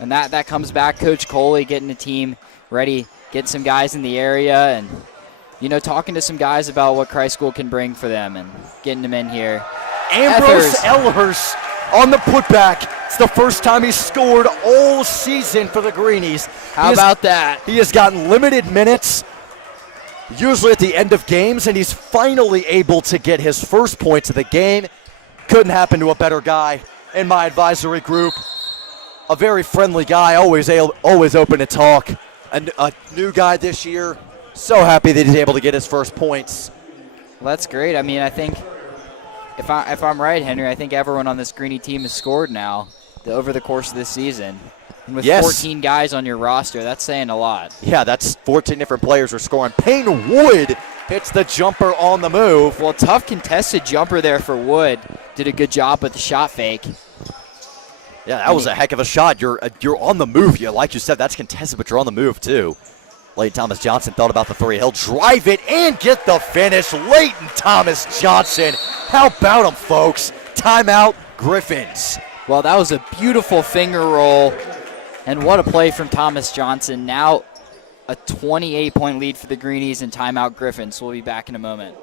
And that comes back, Coach Coley getting the team ready, getting some guys in the area, and, talking to some guys about what Christ School can bring for them and getting them in here. Ambrose Ellers on the putback. It's the first time he's scored all season for the Greenies. How about that? He has gotten limited minutes, usually at the end of games, and he's finally able to get his first points of the game. Couldn't happen to a better guy in my advisory group. A very friendly guy, always open to talk. A new guy this year. So happy that he's able to get his first points. Well, that's great. I mean, I think if I'm right, Henry, I think everyone on this Greenie team has scored now over the course of this season. And with 14 guys on your roster, that's saying a lot. Yeah, that's 14 different players are scoring. Payne Wood hits the jumper on the move. Well, tough contested jumper there for Wood. Did a good job with the shot fake. Yeah, that was a heck of a shot. You're on the move. Like you said, that's contested, but you're on the move too. Leighton Thomas Johnson thought about the three. He'll drive it and get the finish. Leighton Thomas Johnson. How about him, folks? Timeout, Griffins. Well, that was a beautiful finger roll. And what a play from Thomas Johnson. Now a 28-point lead for the Greenies and timeout Griffins. We'll be back in a moment.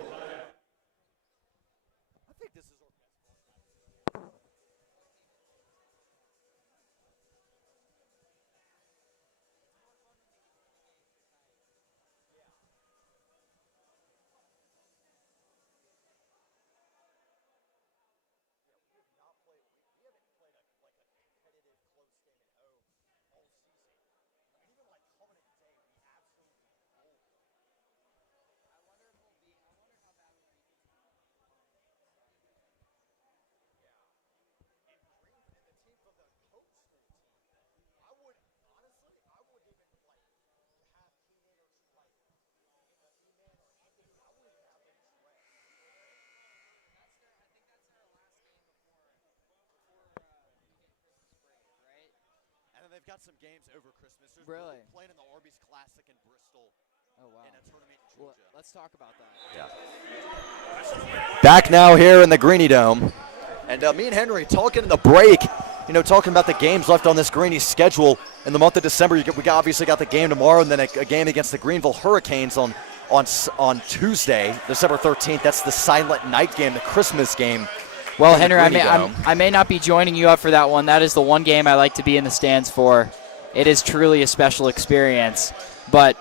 they've got some games over Christmas. Really? They're playing in the Arby's Classic in Bristol. Oh, wow. In a tournament in Well, Georgia. let's talk about that. Yeah. Back now here in the Greenie Dome. And me and Henry talking in the break, talking about the games left on this Greenies schedule in the month of December. We obviously got the game tomorrow and then a game against the Greenville Hurricanes on Tuesday, December 13th. That's the Silent Night game, the Christmas game. Well, Henry, I may not be joining you up for that one. That is the one game I like to be in the stands for. It is truly a special experience. But,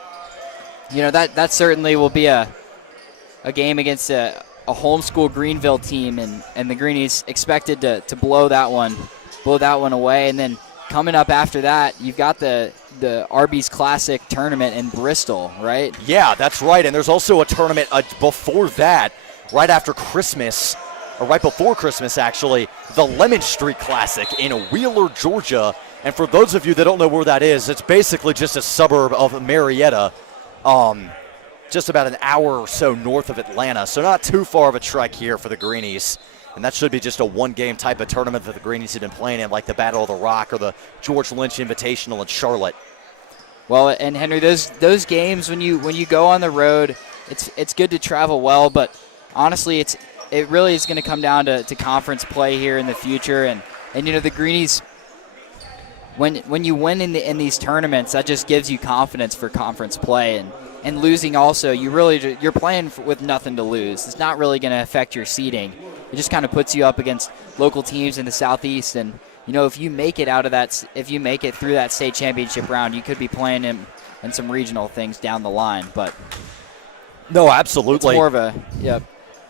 that certainly will be a game against a homeschool Greenville team, and the Greenies expected to blow that one away. And then coming up after that, you've got the Arby's Classic tournament in Bristol, right? Yeah, that's right. And there's also a tournament before that, right after Christmas, or right before Christmas, actually, the Lemon Street Classic in Wheeler, Georgia. And for those of you that don't know where that is, it's basically just a suburb of Marietta, just about an hour or so north of Atlanta. So not too far of a trek here for the Greenies. And that should be just a one-game type of tournament that the Greenies have been playing in, like the Battle of the Rock or the George Lynch Invitational in Charlotte. Well, and Henry, those games when you go on the road, it's good to travel well, but honestly, it really is going to come down to conference play here in the future. And the Greenies, when you win in these tournaments, that just gives you confidence for conference play. And losing also, you're playing with nothing to lose. It's not really going to affect your seeding. It just kind of puts you up against local teams in the Southeast. And if you make it through that state championship round, you could be playing in some regional things down the line. But no, absolutely,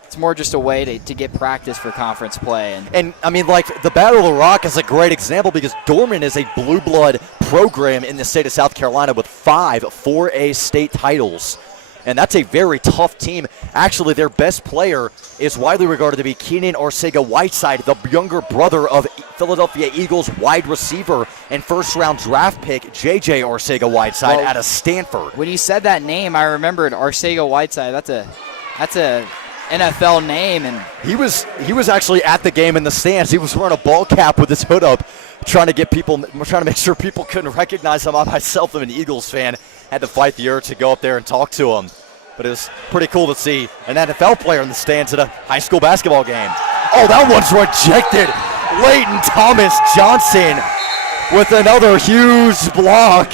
it's more just a way to get practice for conference play. And I mean, like, the Battle of the Rock is a great example because Dorman is a blue blood program in the state of South Carolina with 5 4A state titles. And that's a very tough team. Actually, their best player is widely regarded to be Keenan Arcega-Whiteside, the younger brother of Philadelphia Eagles wide receiver and first-round draft pick J.J. Arcega-Whiteside out of Stanford. When you said that name, I remembered Arcega-Whiteside. That's a NFL name, and he was actually at the game in the stands. He was wearing a ball cap with his hood up, trying to make sure people couldn't recognize him. I myself am an Eagles fan, had to fight the urge to go up there and talk to him. But it was pretty cool to see an NFL player in the stands at a high school basketball game. Oh, that one's rejected. Leighton Thomas Johnson with another huge block.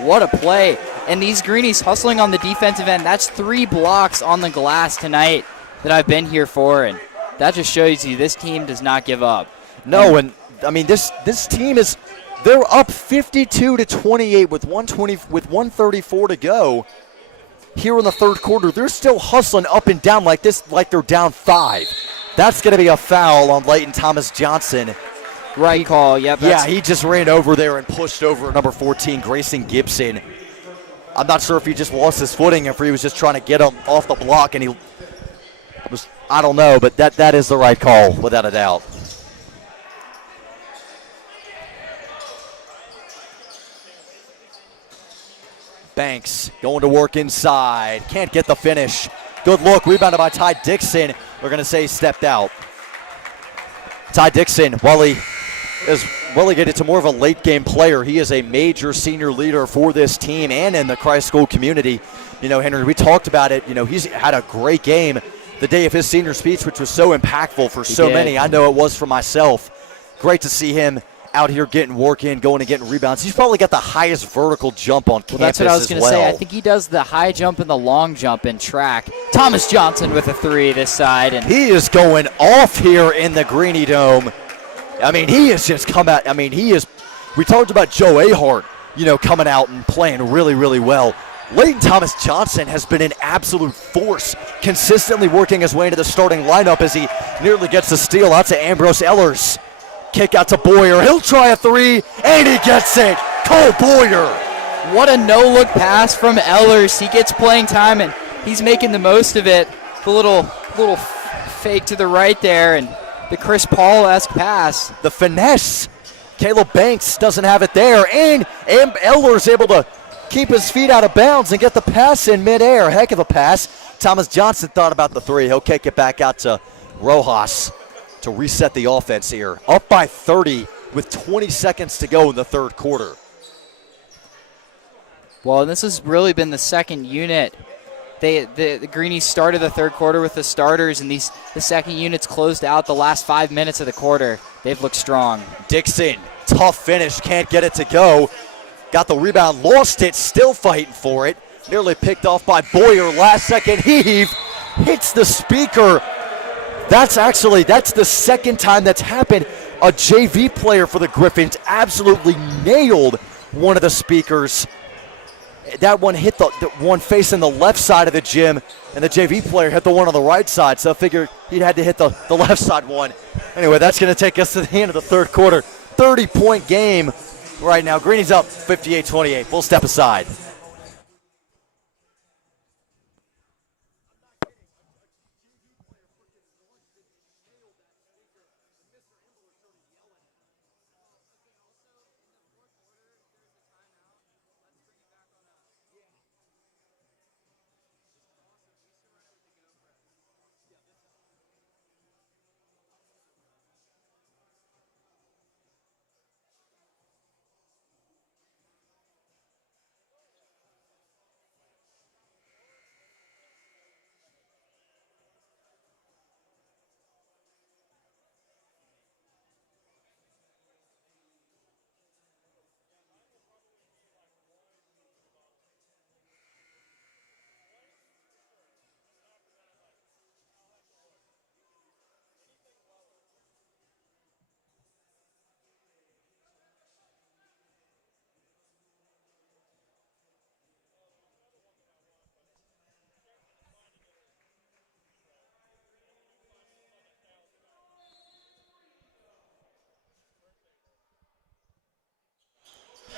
What a play. And these Greenies hustling on the defensive end. That's 3 blocks on the glass tonight that I've been here for, and that just shows you this team does not give up. No, and I mean this team they're up 52-28 with 134 to go here in the third quarter. They're still hustling up and down like they're down 5. That's going to be a foul on Leighton Thomas Johnson. Right call. Yep. Yeah, he just ran over there and pushed over number 14 Grayson Gibson. I'm not sure if he just lost his footing, if he was just trying to get him off the block, and I don't know, but that is the right call, without a doubt. Banks going to work inside. Can't get the finish. Good look. Rebounded by Ty Dixon. We're going to say he stepped out. Ty Dixon, while he is relegated to more of a late-game player, he is a major senior leader for this team and in the Christ School community. Henry, we talked about it. He's had a great game the day of his senior speech, which was so impactful for so many. I know it was for myself. Great to see him out here getting work in, going and getting rebounds. He's probably got the highest vertical jump on campus as well. That's what I was going to say. I think he does the high jump and the long jump in track. Thomas Johnson with a 3 this side. And he is going off here in the Greenie Dome. I mean, he has just come out. I mean, we talked about Joe Ahart, coming out and playing really, really well. Leighton Thomas Johnson has been an absolute force, consistently working his way into the starting lineup as he nearly gets the steal out to Ambrose Ellers. Kick out to Boyer. He'll try a 3, and he gets it. Cole Boyer. What a no-look pass from Ellers. He gets playing time, and he's making the most of it. The little fake to the right there, and the Chris Paul-esque pass. The finesse. Caleb Banks doesn't have it there, and Ellers able to keep his feet out of bounds and get the pass in midair. Heck of a pass. Thomas Johnson thought about the 3. He'll kick it back out to Rojas to reset the offense here. Up by 30 with 20 seconds to go in the third quarter. Well, this has really been the second unit. The Greenies started the third quarter with the starters, and the second unit's closed out the last 5 minutes of the quarter. They've looked strong. Dixon, tough finish, can't get it to go. Got the rebound, lost it, still fighting for it. Nearly picked off by Boyer. Last second heave, hits the speaker. That's the second time that's happened. A JV player for the Griffins absolutely nailed one of the speakers. That one hit the one facing the left side of the gym, and the JV player hit the one on the right side, so I figured he'd had to hit the left side one. Anyway, that's going to take us to the end of the third quarter. 30-point game right now. Greenies up 58-28. We'll step aside.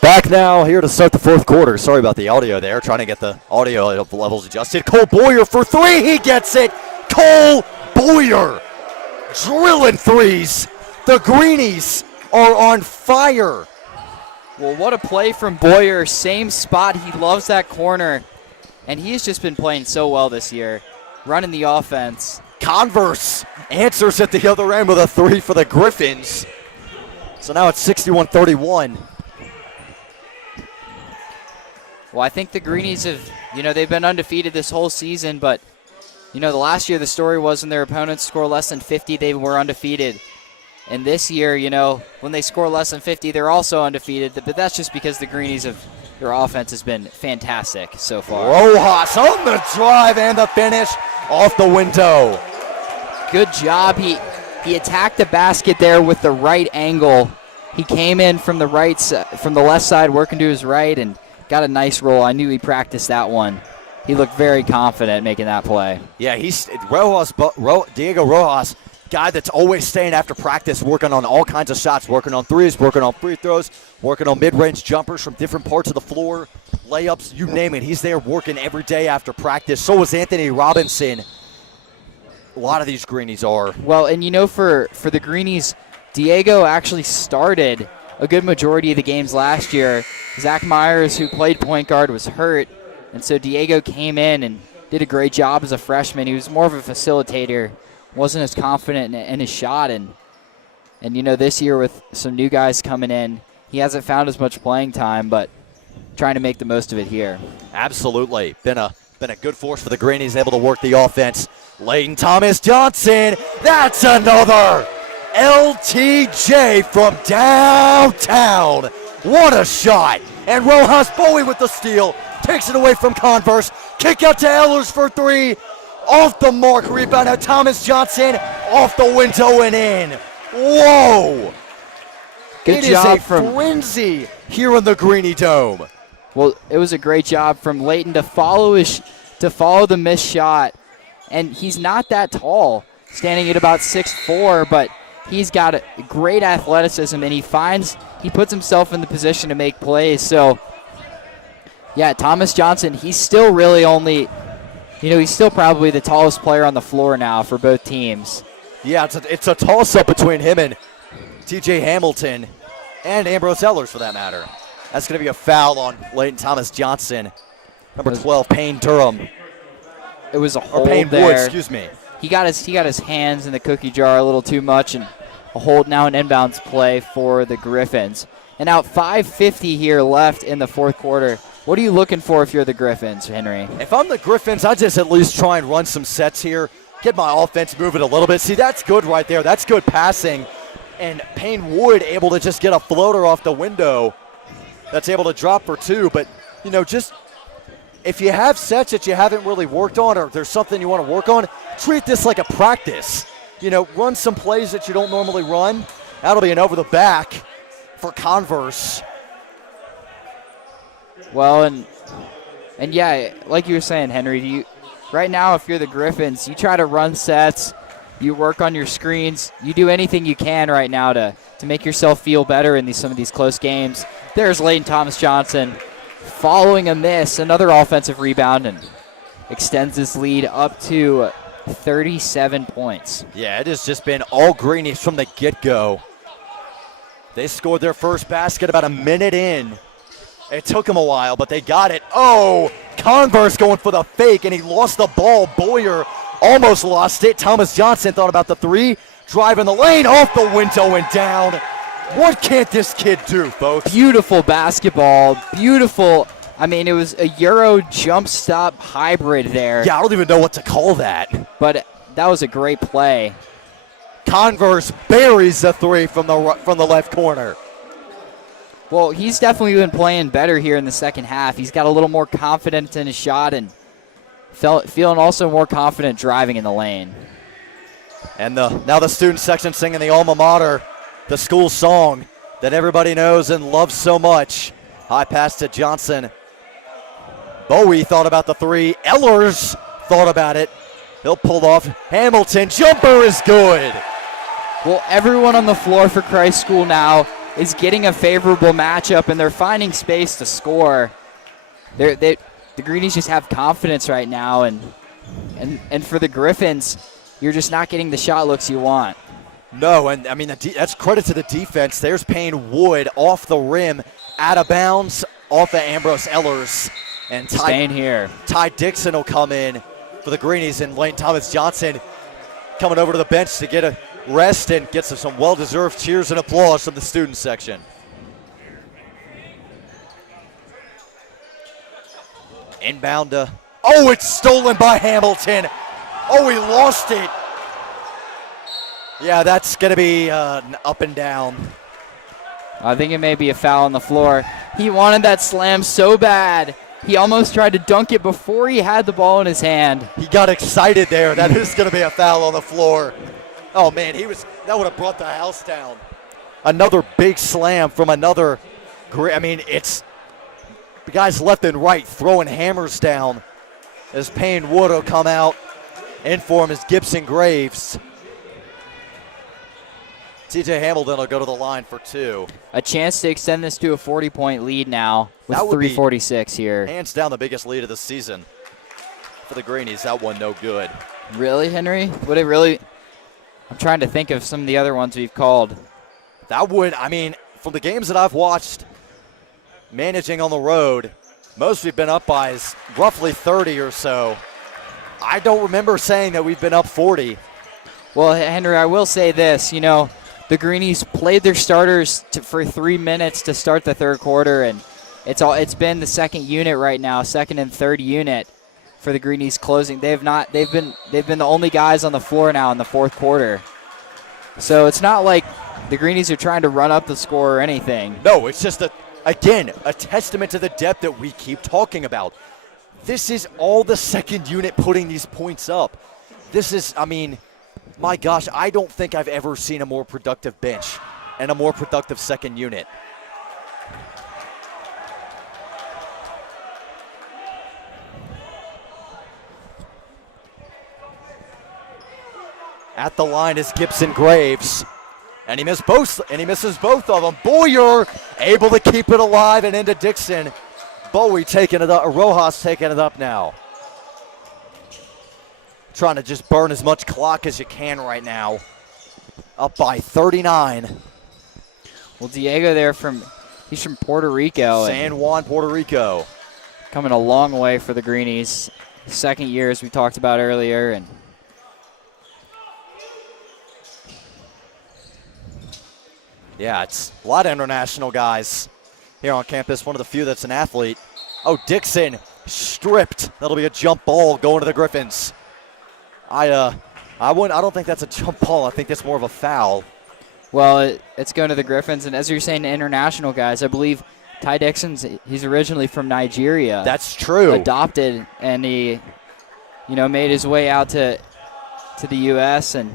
Back now here to start the fourth quarter. Sorry about the audio there. Trying to get the audio levels adjusted. Cole Boyer for three. He gets it. Cole Boyer drilling threes. The Greenies are on fire. Well, what a play from Boyer. Same spot. He loves that corner. And he's just been playing so well this year, running the offense. Converse answers at the other end with a three for the Griffins. So now it's 61-31. Well, I think the Greenies have, they've been undefeated this whole season, but, the last year the story was when their opponents score less than 50, they were undefeated. And this year, when they score less than 50, they're also undefeated, but that's just because the Greenies their offense has been fantastic so far. Rojas on the drive and the finish off the window. Good job. He attacked the basket there with the right angle. He came in from the left side, working to his right, and got a nice roll. I knew he practiced that one. He looked very confident making that play. Yeah, Diego Rojas, guy that's always staying after practice, working on all kinds of shots, working on threes, working on free throws, working on mid-range jumpers from different parts of the floor, layups, you name it. He's there working every day after practice. So is Anthony Robinson. A lot of these Greenies are. Well, and for the Greenies, Diego actually started a good majority of the games last year. Zach Myers, who played point guard, was hurt, and so Diego came in and did a great job as a freshman. He was more of a facilitator, wasn't as confident in his shot, and this year with some new guys coming in, he hasn't found as much playing time, but trying to make the most of it here. Absolutely. Been a good force for the Greenies, able to work the offense. Leighton Thomas Johnson, that's another LTJ from downtown. What a shot. And Rojas Bowie with the steal. Takes it away from Converse. Kick out to Ehlers for three. Off the mark. Rebound at Thomas Johnson. Off the window and in. Whoa. Good job from frenzy here in the Greenie Dome. Well, it was a great job from Leighton to follow the missed shot. And he's not that tall, standing at about 6'4", but he's got a great athleticism, and he puts himself in the position to make plays. So, yeah, Thomas Johnson, he's still really only, he's still probably the tallest player on the floor now for both teams. Yeah, it's a toss-up between him and TJ Hamilton and Ambrose Ehlers, for that matter. That's going to be a foul on Leighton Thomas Johnson. Number 12, Payne Durham. It was a hold Payne there. Wood, excuse me. He got his hands in the cookie jar a little too much, and A hold now, an inbounds play for the Griffins. And now 5:50 here left in the fourth quarter. What are you looking for if you're the Griffins, Henry? If I'm the Griffins, I just at least try and run some sets here, get my offense moving a little bit. See, that's good right there. That's good passing. And Payne Wood able to just get a floater off the window that's able to drop for two. But, just if you have sets that you haven't really worked on or there's something you want to work on, treat this like a practice. Run some plays that you don't normally run. That'll be an over the back for Converse. Well, and yeah, like you were saying, Henry, right now if you're the Griffins, you try to run sets, you work on your screens, you do anything you can right now to make yourself feel better in some of these close games. There's Layton Thomas-Johnson following a miss, another offensive rebound, and extends this lead up to 37 points. Yeah, it has just been all Greenies from the get-go. They scored their first basket about a minute in. It took them a while, but they got it. Oh, Converse going for the fake, and he lost the ball. Boyer almost lost it. Thomas Johnson thought about the three. Driving the lane, off the window and down. What can't this kid do, folks? Beautiful basketball. Beautiful. I mean, it was a Euro jump stop hybrid there. Yeah, I don't even know what to call that. But that was a great play. Converse buries the three from the left corner. Well, he's definitely been playing better here in the second half. He's got a little more confidence in his shot and feeling also more confident driving in the lane. And now the student section singing the alma mater, the school song that everybody knows and loves so much. High pass to Johnson. Bowie thought about the three. Ellers thought about it. He'll pull off. Hamilton, jumper is good. Well, everyone on the floor for Christ School now is getting a favorable matchup, and they're finding space to score. The Greenies just have confidence right now, and for the Griffins, you're just not getting the shot looks you want. No, and I mean, that's credit to the defense. There's Payne Wood off the rim, out of bounds, off of Ambrose Ellers. And Ty Dixon will come in for the Greenies, and Layton Thomas-Johnson coming over to the bench to get a rest and get some well-deserved cheers and applause from the student section. Inbound it's stolen by Hamilton. Oh, he lost it. Yeah, that's going to be up and down. I think it may be a foul on the floor. He wanted that slam so bad. He almost tried to dunk it before he had the ball in his hand. He got excited there. That is going to be a foul on the floor. Oh, man, that would have brought the house down. Another big slam from another. It's the guys left and right throwing hammers down as Payne Wood will come out. In for him is Gibson Graves. TJ Hamilton will go to the line for two. A chance to extend this to a 40-point lead now with 3:46 here. Hands down the biggest lead of the season for the Greenies. That one no good. Really, Henry? Would it really? I'm trying to think of some of the other ones we've called. From the games that I've watched, managing on the road, most we've been up by is roughly 30 or so. I don't remember saying that we've been up 40. Well, Henry, I will say this. The Greenies played their starters for 3 minutes to start the third quarter, and it's been the second unit right now, second and third unit for the Greenies closing. They've been the only guys on the floor now in the fourth quarter. So it's not like the Greenies are trying to run up the score or anything. No, it's just a testament to the depth that we keep talking about. This is all the second unit putting these points up. My gosh, I don't think I've ever seen a more productive bench and a more productive second unit. At the line is Gibson Graves. And he misses both of them. Boyer able to keep it alive and into Dixon. Bowie taking it up, Rojas taking it up now. Trying to just burn as much clock as you can right now. Up by 39. Well, Diego there he's from Puerto Rico. San Juan, Puerto Rico. Coming a long way for the Greenies. Second year, as we talked about earlier. And Yeah, it's a lot of international guys here on campus. One of the few that's an athlete. Oh, Dixon stripped. That'll be a jump ball going to the Griffins. I don't think that's a jump ball. I think that's more of a foul. Well, it's going to the Griffins, and as you're saying, international guys, I believe Ty Dixon's, he's originally from Nigeria. That's true. Adopted, and he, made his way out to the U.S. and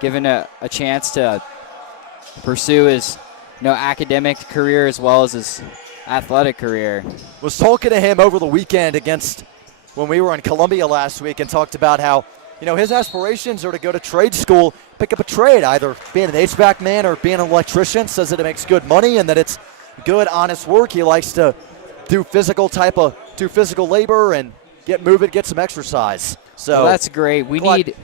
given a chance to pursue his, academic career as well as his athletic career. Was talking to him over the weekend when we were in Columbia last week and talked about how, his aspirations are to go to trade school, pick up a trade, either being an HVAC man or being an electrician. Says that it makes good money and that it's good, honest work. He likes to do physical labor and get moving, get some exercise. So that's great. We need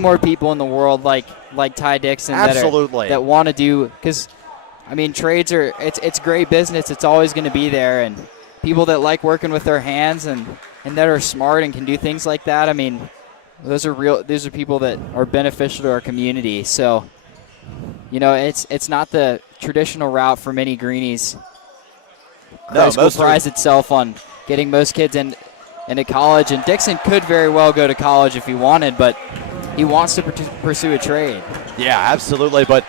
more people in the world like Ty Dixon that want to do, because trades are it's great business. It's always going to be there, and people that like working with their hands and that are smart and can do things like that. Those are people that are beneficial to our community. So, it's not the traditional route for many Greenies. High school prides itself on getting most kids into college, and Dixon could very well go to college if he wanted, but he wants to pursue a trade. Yeah, absolutely. But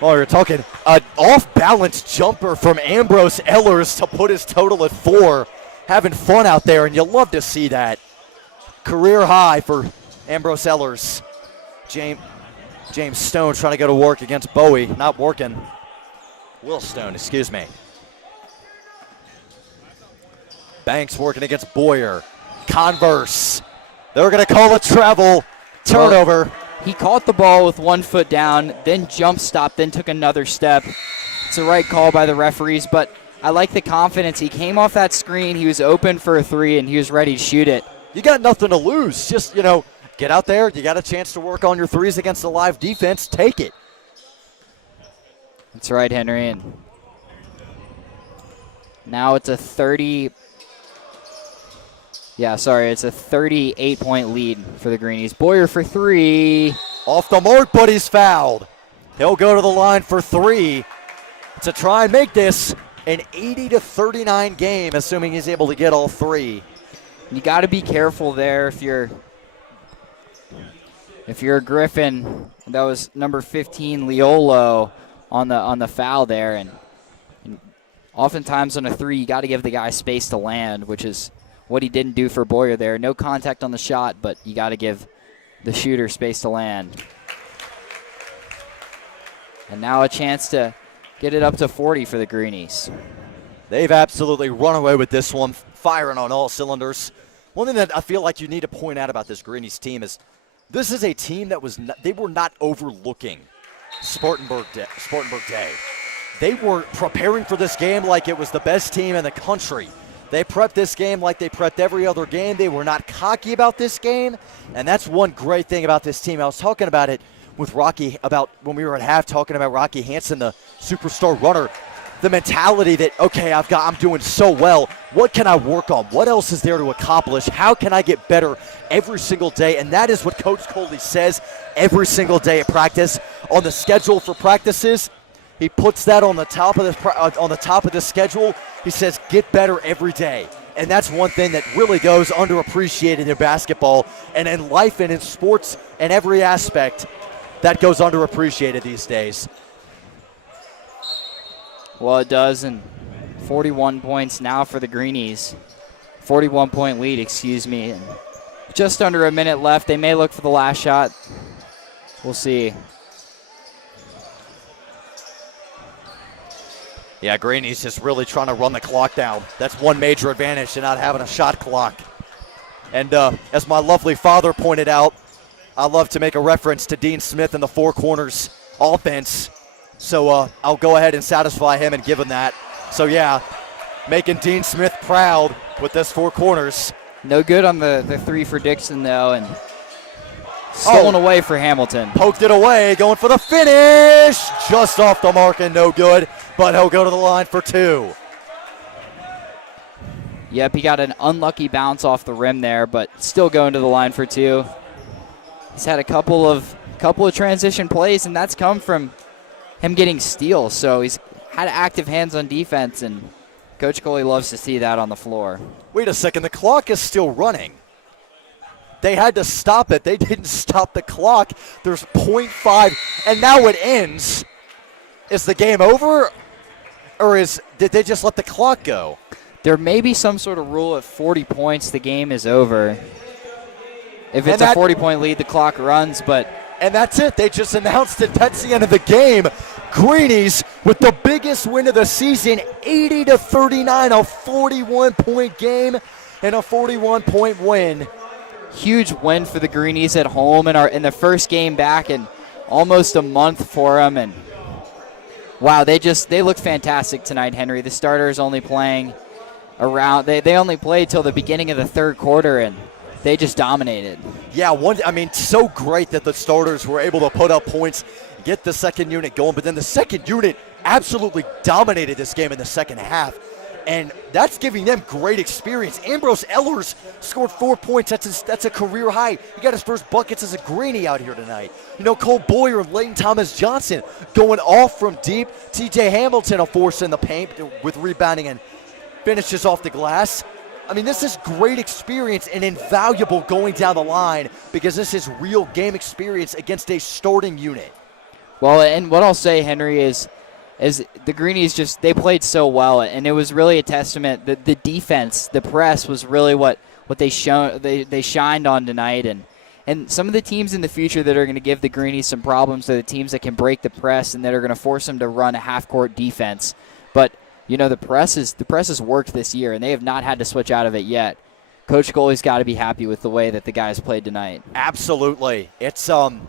you're talking an off-balance jumper from Ambrose Ellers to put his total at 4. Having fun out there, and you love to see that. Career high for Ambrose Ellers. James Stone trying to go to work against Bowie. Not working. Will Stone, excuse me. Banks working against Boyer. Converse. They're going to call a travel. Turnover. Well, he caught the ball with 1 foot down, then jump stopped, then took another step. It's the right call by the referees, but I like the confidence. He came off that screen. He was open for a 3, and he was ready to shoot it. You got nothing to lose. Just, get out there. You got a chance to work on your threes against the live defense. Take it. That's right, Henry. And now it's a 38-point lead for the Greenies. Boyer for 3. Off the mark, but he's fouled. He'll go to the line for 3 to try and make this an 80-39 game, assuming he's able to get all 3. You got to be careful there if you're a Griffin. That was number 15, Leolo, on the foul there, and oftentimes on a 3, you got to give the guy space to land, which is what he didn't do for Boyer there. No contact on the shot, but you got to give the shooter space to land. And now a chance to get it up to 40 for the Greenies. They've absolutely run away with this one, firing on all cylinders. One thing that I feel like you need to point out about this Greenies team is this is a team that they were not overlooking Spartanburg Day. They were preparing for this game like it was the best team in the country. They prepped this game like they prepped every other game. They were not cocky about this game, and that's one great thing about this team. I was talking about it with Rocky about when we were at half, talking about Rocky Hansen, the superstar runner. The mentality that, okay, I'm doing so well. What can I work on? What else is there to accomplish? How can I get better every single day? And that is what Coach Coley says every single day at practice. On the schedule for practices, he puts that on the top of the schedule. He says, get better every day. And that's one thing that really goes underappreciated in basketball and in life and in sports and every aspect that goes underappreciated these days. Well, it does, and 41 points now for the Greenies. 41-point lead, excuse me. And just under a minute left. They may look for the last shot. We'll see. Yeah, Greenies just really trying to run the clock down. That's one major advantage to not having a shot clock. And as my lovely father pointed out, I love to make a reference to Dean Smith and the Four Corners offense. So I'll go ahead and satisfy him and give him that. So, yeah, making Dean Smith proud with this Four Corners. No good on the 3 for Dixon, though, and stolen away for Hamilton. Poked it away, going for the finish. Just off the mark and no good, but he'll go to the line for 2. Yep, he got an unlucky bounce off the rim there, but still going to the line for 2. He's had a couple of transition plays, and that's come from him getting steals. So he's had active hands on defense, and Coach Coley loves to see that on the floor. Wait a second, the clock is still running. They had to stop it. They didn't stop the clock. There's .5, and now it ends. Is the game over, or did they just let the clock go? There may be some sort of rule at 40 points, the game is over. If it's a 40-point lead, the clock runs, but... And that's it. They just announced it. That's the end of the game. Greenies with the biggest win of the season, 80-39, a 41-point game and a 41-point win. Huge win for the Greenies at home in the first game back in almost a month for them. And wow, they looked fantastic tonight, Henry. The starters only playing around. They only played till the beginning of the third quarter, and they just dominated. Yeah, so great that the starters were able to put up points, get the second unit going, but then the second unit absolutely dominated this game in the second half, and that's giving them great experience. Ambrose Ellers scored 4 points. That's a career high. He got his first buckets as a Greenie out here tonight. Cole Boyer and Leighton Thomas Johnson going off from deep. TJ Hamilton a force in the paint with rebounding and finishes off the glass. This is great experience and invaluable going down the line because this is real game experience against a starting unit. Well, and what I'll say, Henry, is the Greenies they played so well, and it was really a testament that the defense, the press, was really what they shined on tonight. And some of the teams in the future that are going to give the Greenies some problems are the teams that can break the press and that are going to force them to run a half-court defense. But the press has worked this year, and they have not had to switch out of it yet. Coach Coley's got to be happy with the way that the guys played tonight. Absolutely. It's a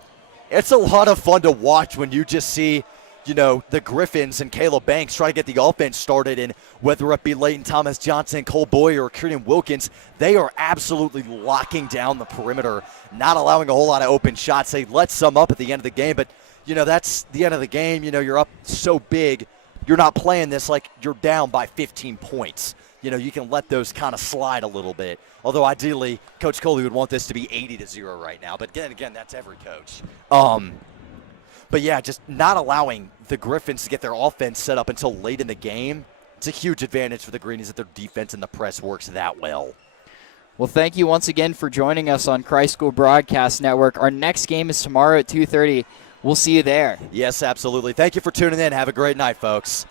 lot of fun to watch when you just see, the Griffins and Caleb Banks try to get the offense started, and whether it be Leighton Thomas Johnson, Cole Boyer, or Kieran Wilkins, they are absolutely locking down the perimeter, not allowing a whole lot of open shots. They let some up at the end of the game, but, that's the end of the game. You're up so big. You're not playing this like you're down by 15 points. You can let those kind of slide a little bit. Although ideally, Coach Coley would want this to be 80-0 right now. But again, that's every coach. But yeah, just not allowing the Griffins to get their offense set up until late in the game. It's a huge advantage for the Greenies that their defense and the press works that well. Well, thank you once again for joining us on Christ School Broadcast Network. Our next game is tomorrow at 2:30. We'll see you there. Yes, absolutely. Thank you for tuning in. Have a great night, folks.